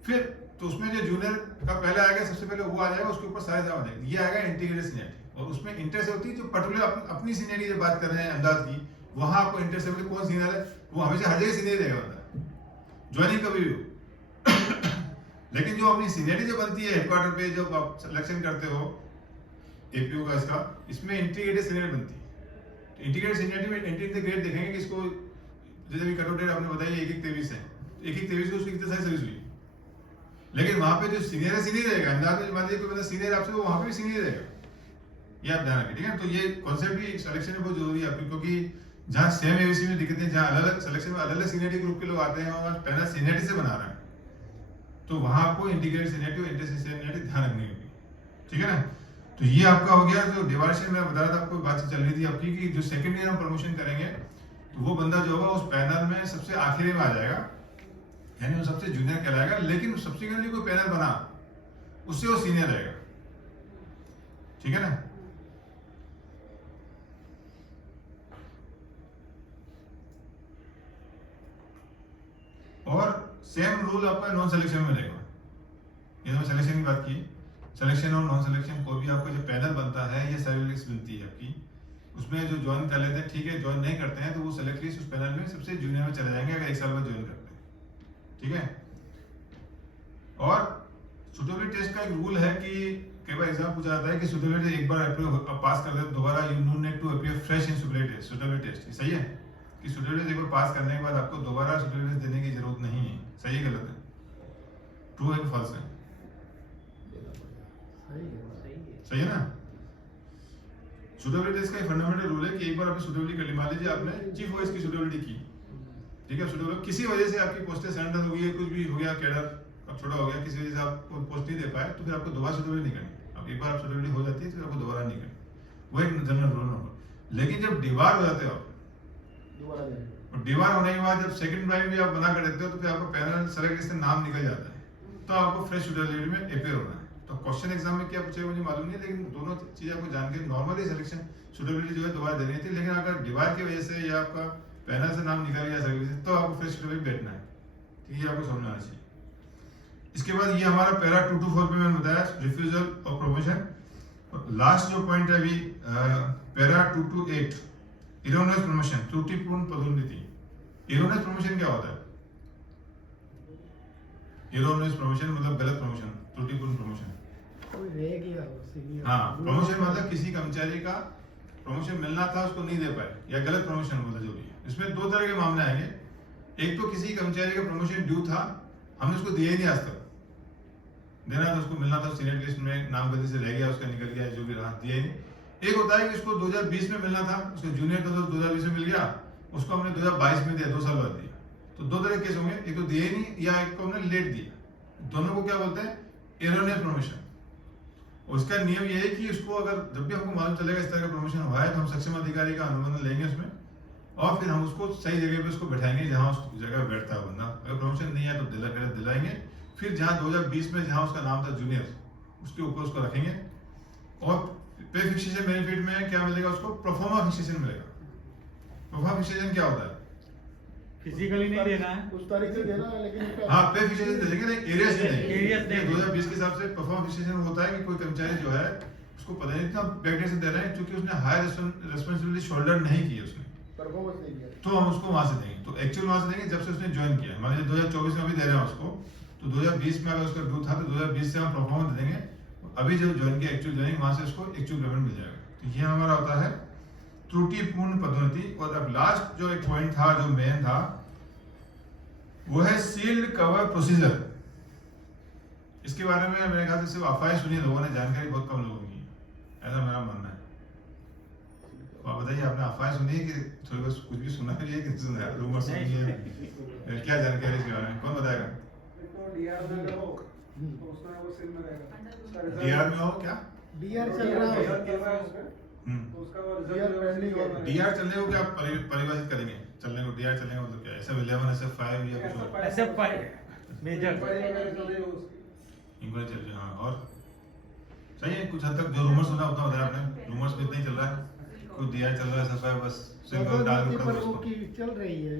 फिर तो उसमें जो जूनियर का पहले आएगा, सबसे पहले वो आ जाएगा, उसके ऊपर सारे आ जाएंगे, ये आएगा इंटीग्रेटेड सीनियरिटी। और उसमें इंटर से होती है जो पर्टिकुलर अपनी सीनियरिटी की बात कर रहे हैं अंदाज की, वहां आपको इंटर से कौन सीनियर है, वो हमेशा हर जगह सीनियर रहेगा बंदा, ज्वाइनिंग कभी भी हो। लेकिन जो अपनी सीनियरिटी जो बनती है हेडक्वार्टर पे जब आप सिलेक्शन करते हो एपीओ का, इसका इसमें इंटीग्रेटेड सीनियरिटी बनती है। तो इंटीग्रेटेड सीनियरिटी में एंट्री इन द ग्रेड देखेंगे कि इसको जैसे भी कट ऑफ डेट आपने बताई 1/1/23 है, 1/1/23 को उसकी कितने सारी सर्विस हुई, लेकिन वहां पे जो सीनियर है सीनियर रहेगा, अंदाज में मान लीजिए कोई बंदा सीनियर आपसे, वो वहां पे भी सीनियर रहेगा, ये आप ध्यान रखें, ठीक है। तो ये कॉन्सेप्ट भी सिलेक्शन में बहुत जरूरी है आपकी, क्योंकि जहाँ सेम एबीसी में दिक्कतें, जहाँ अलग अलग सिलेक्शन में अलग अलग सीनियरिटी ग्रुप के लोग आते हैं और पहला सीनियरिटी से बना रहे हैं, तो वहां आपको इंटीग्रेटेड सीनियरिटी और इंटर सीनियरिटी ध्यान रखनी होगी, ठीक है ना। तो ये आपका हो गया। जो डिवाइडेशन में बता रहा था आपको, बातचीत चल रही थी आपकी कि जो सेकंड ईयर हम प्रमोशन करेंगे तो वो बंदा जो होगा उस पैनल में सबसे आखिरी में आ जाएगा, यानी वो सबसे जूनियर कहलाएगा, लेकिन सब्सिक्वेंटली कोई पैनल बना उससे वो सीनियर रहेगा, ठीक है ना। और सेम रूल आपका नॉन सिलेक्शन में रहेगा। ये तो सिलेक्शन की बात की, सिलेक्शन और नॉन सिलेक्शन कोई भी आपका जो पैनल बनता है, ये सेलेक्ट लिस्ट बनती है आपकी, उसमें जो ज्वाइन कर लेते हैं, ठीक है, ज्वाइन नहीं करते हैं तो वो सेलेक्ट लिस्ट उस पैनल में सबसे जूनियर में चले जाएंगे अगर 1 साल बाद ज्वाइन करते हैं, ठीक है। और सुटेबिलिटी टेस्ट का एक रूल है कि कई बार एग्जाम पूछा जाता है कि सुटेबिलिटी एक बार पास कर दे तो दोबारा you know need to appear fresh in suitability test, सही है कि सुटेबिलिटी एक बार पास करने के बाद आपको दोबारा सुटेबिलिटी देने की जरूरत नहीं है, सही है गलत है, ट्रू है कि फॉल्स है, सही है ना। सुटेबिलिटी टेस्ट का फंडामेंटल रूल है कि एक बार आपने सुटेबिलिटी कर ली, मान लीजिए आपने चीफ वॉइस की सुटेबिलिटी की, ठीक है, सुटेबिलिटी किसी वजह से आपकी पोस्टें सरेंडर हो गई है, कुछ भी हो गया, कैडर अब छोटा हो गया, किसी वजह से आपको पोस्ट नहीं दे पाए, तो फिर आपको दोबारा सुटेबिलिटी नहीं करनी। अब एक बार आप सुटेबिलिटी हो जाती है तो फिर आपको दोबारा नहीं करनी, वो एक जनरल रूल नंबर। लेकिन जब डिवार हो जाते हो आप, डिवार होने के बाद जब सेकंड टाइम भी आप बना कर देते हो तो फिर आपको पैनल सेलेक्ट लिस्ट से नाम निकल जाता है, तो आपको फ्रेश सुटेबिलिटी में अपेयर होना है। तो क्वेश्चन एग्जाम में क्या पूछेगा मुझे मालूम नहीं, लेकिन दोनों चीजें आपको जान के नॉर्मली सिलेक्शन सुटेबिलिटी जो है दोबारा देनी थी, लेकिन अगर डिवाइड की वजह से या आपका पैनल से नाम निकल गया सर्विस तो आपको फ्रेश सुटेबिलिटी बैठना है, ठीक है, आपको समझना चाहिए। इसके बाद ये हमारा पैरा 224 पे मैंने बताया रिफ्यूजल और प्रमोशन। लास्ट जो पॉइंट है अभी पैरा 228 इरोनियस प्रमोशन, त्रुटिपूर्ण पदोन्नति। इरोनियस प्रमोशन क्या होता है? इरोनियस प्रमोशन मतलब गलत प्रमोशन, त्रुटिपूर्ण प्रमोशन। कोई रह गया हो सीनियर, हाँ, प्रमोशन मतलब किसी कर्मचारी का प्रमोशन मिलना था उसको नहीं दे पाए, या गलत प्रमोशन मतलब जो भी है। इसमें दो तरह के मामले आएंगे, एक तो किसी कर्मचारी का प्रमोशन ड्यू था, हमने उसको दिया ही नहीं आज तक, देना था उसको, मिलना था, सीनियर लिस्ट में नाम गलती से रह गया, उसका निकल गया, जो भी रहा दिया ही नहीं। एक होता है कि उसको 2020 में मिलना था, उसको जूनियर था तो 2020 में मिल गया, उसको हमने 2022 में दिया, 2 साल बाद दिया। तो दो तरह के केस होंगे, एक तो दिए ही नहीं या एक को हमने लेट दिया, दोनों को क्या बोलते हैं? Erroneous promotion. उसका नियम ये है कि उसको अगर जब भी हमको मालूम चलेगा इस तरह का प्रमोशन हुआ है तो हम सक्षम अधिकारी का अनुमोदन लेंगे उसमें, और फिर हम उसको सही जगह पे उसको बैठाएंगे जहां उस जगह बैठता है बंदा। अगर प्रमोशन नहीं है तो दिलाएंगे, फिर जहां 2020 में जहां उसका नाम था जूनियर, उसके ऊपर उसको रखेंगे। और पे फिक्सेशन बेनिफिट में क्या मिलेगा उसको? प्रोफॉर्मा फिक्सेशन मिलेगा। प्रोफॉर्मा फिक्सेशन क्या होता है? फिजिकली नहीं देना है। उस तारीख से देना है, लेकिन उसका हाँ पे फिक्सेशन दे देंगे, नहीं एरिया से देंगे। Areas देंगे। 2020 के हिसाब से परफॉर्म फिक्सेशन होता है कि कोई कर्मचारी जो है उसको पता नहीं इतना बैकडेट से दे रहे हैं क्योंकि उसने हायर रेस्पॉन्सिबिलिटी शोल्डर नहीं की है उसने, परफॉर्मेंस नहीं किया। तो हम उसको वहां से देंगे। तो एक्चुअल वहां से देंगे जब से उसने ज्वाइन किया। मान लीजिए 2024 में अभी दे रहे हैं उसको, तो 2020 में अगर उसका ड्यू था तो 2020 से हम परफॉर्मेंस दे देंगे। अभी जो ज्वाइन किया एक्चुअल ज्वाइनिंग, वहां से उसको एक्चुअल पेमेंट मिल जाएगा। तो ये हमारा होता है त्रुटिपूर्ण पदोन्नति। और अब लास्ट जो एक पॉइंट था जो मेन था वो है सील्ड कवर प्रोसीजर। इसके बारे में मेरे ख्याल से सिर्फ अफवाहें सुनी लोगों ने, जानकारी बहुत कम लोगों की है, ऐसा मेरा मानना है। तो आप बताइए, आपने अफवाहें सुनी है कि थोड़ी बहुत कुछ भी सुना है कि सुना है, रूमर सुनी है, क्या जानकारी इसके बारे में कौन बताएगा? डीआर में हो तो उसमें वो सिल में रहेगा। डीआर में हो क्या? डीआर चल रहा है। तो उसका वो DR pending है। डीआर चलने को क्या परिभाषित करेंगे? चलने को डीआर चलने का मतलब क्या है? SF11 SF5 या कुछ और? SF5 मेजर इंक्वायरी चल रही है। हाँ, और सही है, कुछ हद तक जो रूमर सुना उतना बताया आपने। रूमर्स में इतना ही चल रहा है, कोई डीआर चल रहा है, SF5 बस सिंगल डाल के पर कर वो दो की चल रही है।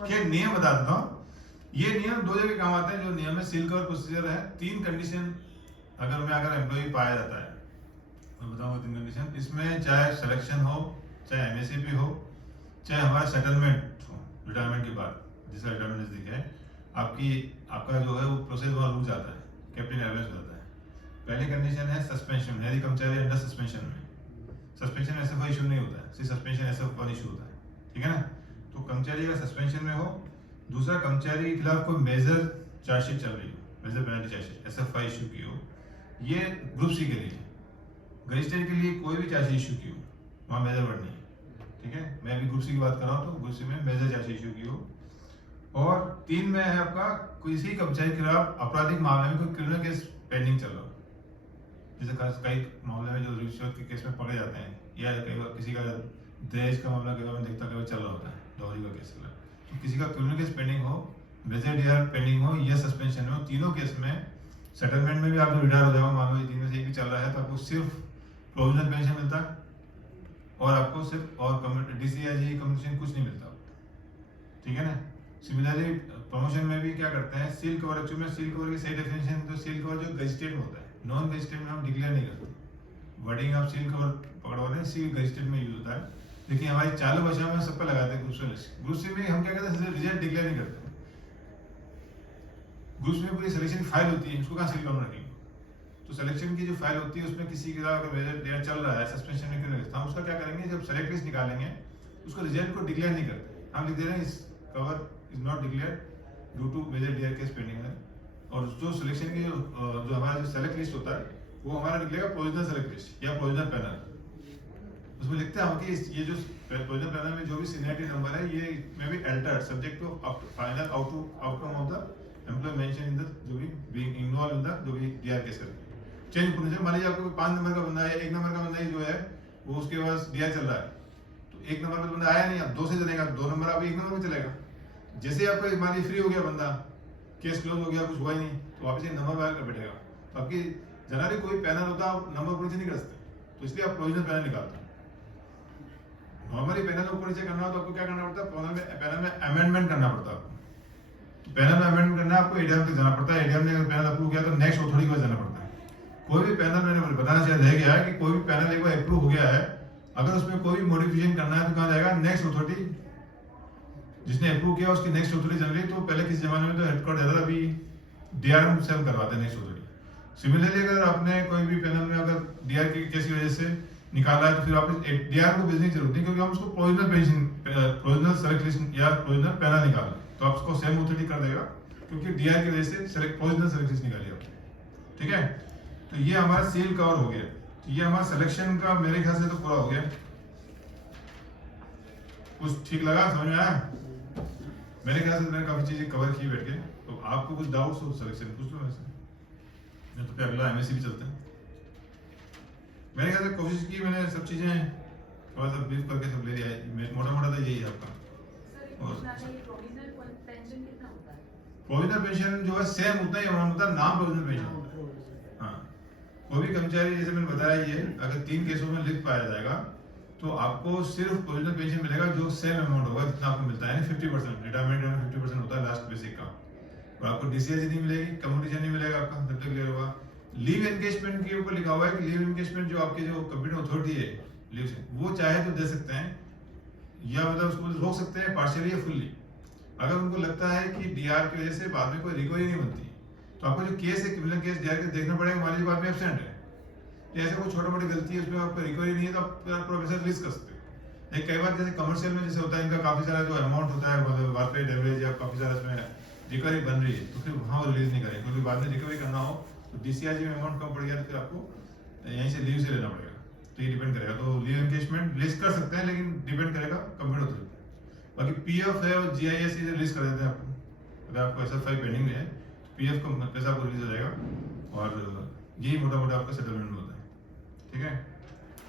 क्या नियम बता देता हूँ। ये नियम दो जगह काम आते हैं। जो नियम में सील कवर प्रोसीजर है, 3 कंडीशन अगर एम्प्लॉय पाया जाता है, मैं बताऊंगा 3 कंडीशन। इसमें चाहे सिलेक्शन हो, चाहे MSCP हो, चाहे हमारा सेटलमेंट हो रिटायरमेंट के बाद, जैसा रिटायरमेंट नजदीक है, आपका जो है वो प्रोसेस वहाँ रुक जाता है, कैप्टन एयरवेज हो जाता है। पहली कंडीशन है सस्पेंशन, यदि कर्मचारी अंडर सस्पेंशन में। सस्पेंशन SF इशू नहीं होता है, सिर्फ सस्पेंशन SF1 इशू होता है, ठीक है ना। तो कर्मचारी अगर सस्पेंशन में हो, दूसरा कर्मचारी के खिलाफ कोई मेजर चार्जशीट चल रही हो, major penalty chargesheet SF5 issue की हो, ये ग्रुप सी के लिए। गजिस्ट्रेट के लिए कोई भी चार्जशीट इशू की हो, वहाँ मेजर वर्ड नहीं है, ठीक है। मैं अभी ग्रुप सी की बात कर रहा हूँ, तो ग्रुप सी में मेजर चार्जशीट इशू की हो। और 3 में है आपका किसी कर्मचारी के खिलाफ आपराधिक मामले में कोई क्रिमिनल केस पेंडिंग चल रहा हो, जैसे कई मामले में जो रिश्वत के केस में पकड़े जाते हैं, या कई बार किसी का दहेज का मामला कई बार देखता कई बार चल रहा होता है, डॉरी का केस चल रहा है, तो किसी का क्रिमिनल केस पेंडिंग हो, मेजर डीआर पेंडिंग हो या सस्पेंशन में हो, तीनों केस में सेटलमेंट में भी आप जो रिटायर हो जाओ, मान लो 3 में से एक भी चल रहा है, तो आपको सिर्फ प्रोविजनल पेंशन मिलता है और आपको सिर्फ और DCIG कमीशन कुछ नहीं मिलता, ठीक है ना। सिमिलरली प्रमोशन में भी क्या करते हैं, सील कवर। एक्चुअली में सील कवर की सही डेफिनेशन तो सील कवर जो गजिस्ट्रेट में होता है, नॉन गजिस्ट्रेट में हम डिक्लेयर नहीं करते। वर्डिंग आप सील कवर पकड़वा रहे हैं, सील गजिस्ट्रेट में यूज होता है, लेकिन हमारी चालू भाषा में सब पे लगाते हैं ग्रुप सी में हम क्या करते हैं, रिजल्ट डिक्लेयर नहीं करते। ग्रुप में पूरी सिलेक्शन फाइल होती है, उसको कहाँ सील कवर रखेंगे? तो सिलेक्शन की जो फाइल होती है उसमें किसी के अगर मेजर डेयर चल रहा है, सस्पेंशन में क्यों नहीं, हम उसका क्या करेंगे, जब सेलेक्ट लिस्ट निकालेंगे उसको रिजल्ट को डिक्लेयर नहीं करते, हम लिख दे रहे हैं इस cover is not declared due to major dare case pending है। और जो सिलेक्शन की जो हमारा जो सेलेक्ट लिस्ट होता है वो हमारा निकलेगा प्रोविजनल सेलेक्ट लिस्ट या प्रोविजनल पैनल। उसमें लिखते हैं हम कि ये जो प्रोविजनल पैनल में जो भी सीनियरिटी नंबर है, ये may be altered subject to final outcome of the employ mention in the जो भी बीइंग इन्वॉल्व इन द जो भी डीआर केस है चेंज होने से। मान लीजिए आपको 5 नंबर का बंदा है, 1 नंबर का बंदा ही जो है वो उसके पास डीआर चल रहा है, तो 1 नंबर पे बंदा आया नहीं, अब 2 से चलेगा, 2 नंबर अब 1 नंबर में चलेगा। जैसे आपको मान लीजिए फ्री हो गया बंदा, केस क्लोज हो गया, कुछ हुआ ही नहीं, तो वापस एक नंबर बाहर कर बैठेगा। तो आपकी जनरली कोई पैनल होता है, आप नंबर ऊपर नीचे नहीं कर सकते, तो इसलिए आप प्रोविजनल पैनल निकालते हैं। नॉर्मली पैनल ऊपर नीचे करना हो तो आपको क्या करना पड़ता है, पैनल में अमेंडमेंट करना पड़ता है आपको। तो पैनल में अमेंडमेंट करना है आपको एडीएम तक जाना पड़ता है, एडीएम ने अगर पैनल अप्रूव किया तो नेक्स्ट अथॉरिटी के पास जाना पड़ता है। कोई भी पैनल, मैंने बताना चाहिए रह गया है कि कोई भी पैनल एक बार अप्रूव हो गया है, अगर उसमें कोई भी मॉडिफिकेशन करना है तो कहाँ जाएगा, नेक्स्ट अथॉरिटी, जिसने अप्रूव किया उसकी नेक्स्ट अथॉरिटी जनरली। तो पहले किस जमाने में तो हेडक्वार्टर जाता था, अभी डीआरएम से हम करवाते हैं नेक्स्ट अथॉरिटी। सिमिलरली अगर आपने कोई भी पैनल में अगर डीआर के केस की वजह से निकाला है तो फिर वापस डीआर को भेजने की जरूरत नहीं, क्योंकि हम उसको provisional pension, provisional select list या प्रोविजनल पैनल निकाल तो आप उसको सेम अथॉरिटी कर देगा, क्योंकि डीआर की वजह से सेलेक्ट प्रोविजनल सेलेक्ट लिस्ट निकाली आपने, ठीक है। तो ये हमारा सील कवर हो गया, तो ये हमारा सिलेक्शन का मेरे ख्याल से तो पूरा हो गया। कुछ ठीक लगा, समझ में आया? मेरे ख्याल से मैंने काफी चीजें कवर की बैठ के। तो आपको कुछ डाउट्स हो सिलेक्शन पूछ लो वैसे, नहीं तो फिर अगला एमएससी भी चलते हैं। मेरे ख्याल से कोशिश की मैंने, सब चीजें थोड़ा सा ब्रीफ करके सब ले लिया, मोटा मोटा तो यही है आपका। प्रोविजनल पेंशन कितना होता है? प्रोविजनल पेंशन जो है सेम उतना ही अमाउंट होता है, नाम प्रोविजनल पेंशन। हाँ, कोई भी कर्मचारी, जैसे मैंने बताया, ये अगर 3 केसों में लिख पाया जाएगा तो आपको सिर्फ प्रोविजनल पेंशन मिलेगा जो सेम अमाउंट होगा जितना आपको मिलता है, यानी 50%। रिटायरमेंट में 50% होता है लास्ट बेसिक का। और आपको डीसीएच नहीं मिलेगी, कम्युनिटी नहीं मिलेगा आपका जब तक क्लियर होगा। लीव एनकेजमेंट के ऊपर लिखा हुआ है कि लीव एनकेजमेंट जो आपकी जो कंप्यूटर अथॉरिटी है लीव से, वो चाहे तो दे सकते हैं या मतलब उसको रोक सकते हैं पार्शियली या फुल्ली। अगर उनको लगता है कि डीआर की वजह से बाद में कोई रिकवरी नहीं बनती, तो आपको जो केस है क्रिमिनल केस डीआर के देखना पड़ेगा, मान लीजिए बाद में एब्सेंट है, तो ऐसे कोई छोटी मोटी गलती है उसमें आपको रिकवरी नहीं है तो आप प्रोफेसर रिलीज कर सकते हो। लेकिन कई बार जैसे कमर्शियल में जैसे होता है, इनका काफी सारा जो अमाउंट होता है मतलब वारपेड एवरेज या काफी सारा इसमें रिकवरी बन रही है, तो फिर वहाँ वो रिलीज नहीं करेंगे, क्योंकि बाद में रिकवरी करना हो तो डीसीआरजी में अमाउंट कम पड़ गया तो फिर आपको यहीं से लीव से लेना पड़ेगा। तो ये डिपेंड करेगा। तो लीव एनकेजमेंट लिस्ट कर सकते हैं, लेकिन डिपेंड करेगा कंप्यूटर अथॉरिटी। बाकी पीएफ है और जीआईएस ये रिलीज कर देते हैं आपको, अगर आपको एसएफ5 पेंडिंग में है तो पीएफ का पैसा आपको रिलीज हो जाएगा। और यही मोटा मोटा आपका सेटलमेंट में होता है। ठीक है।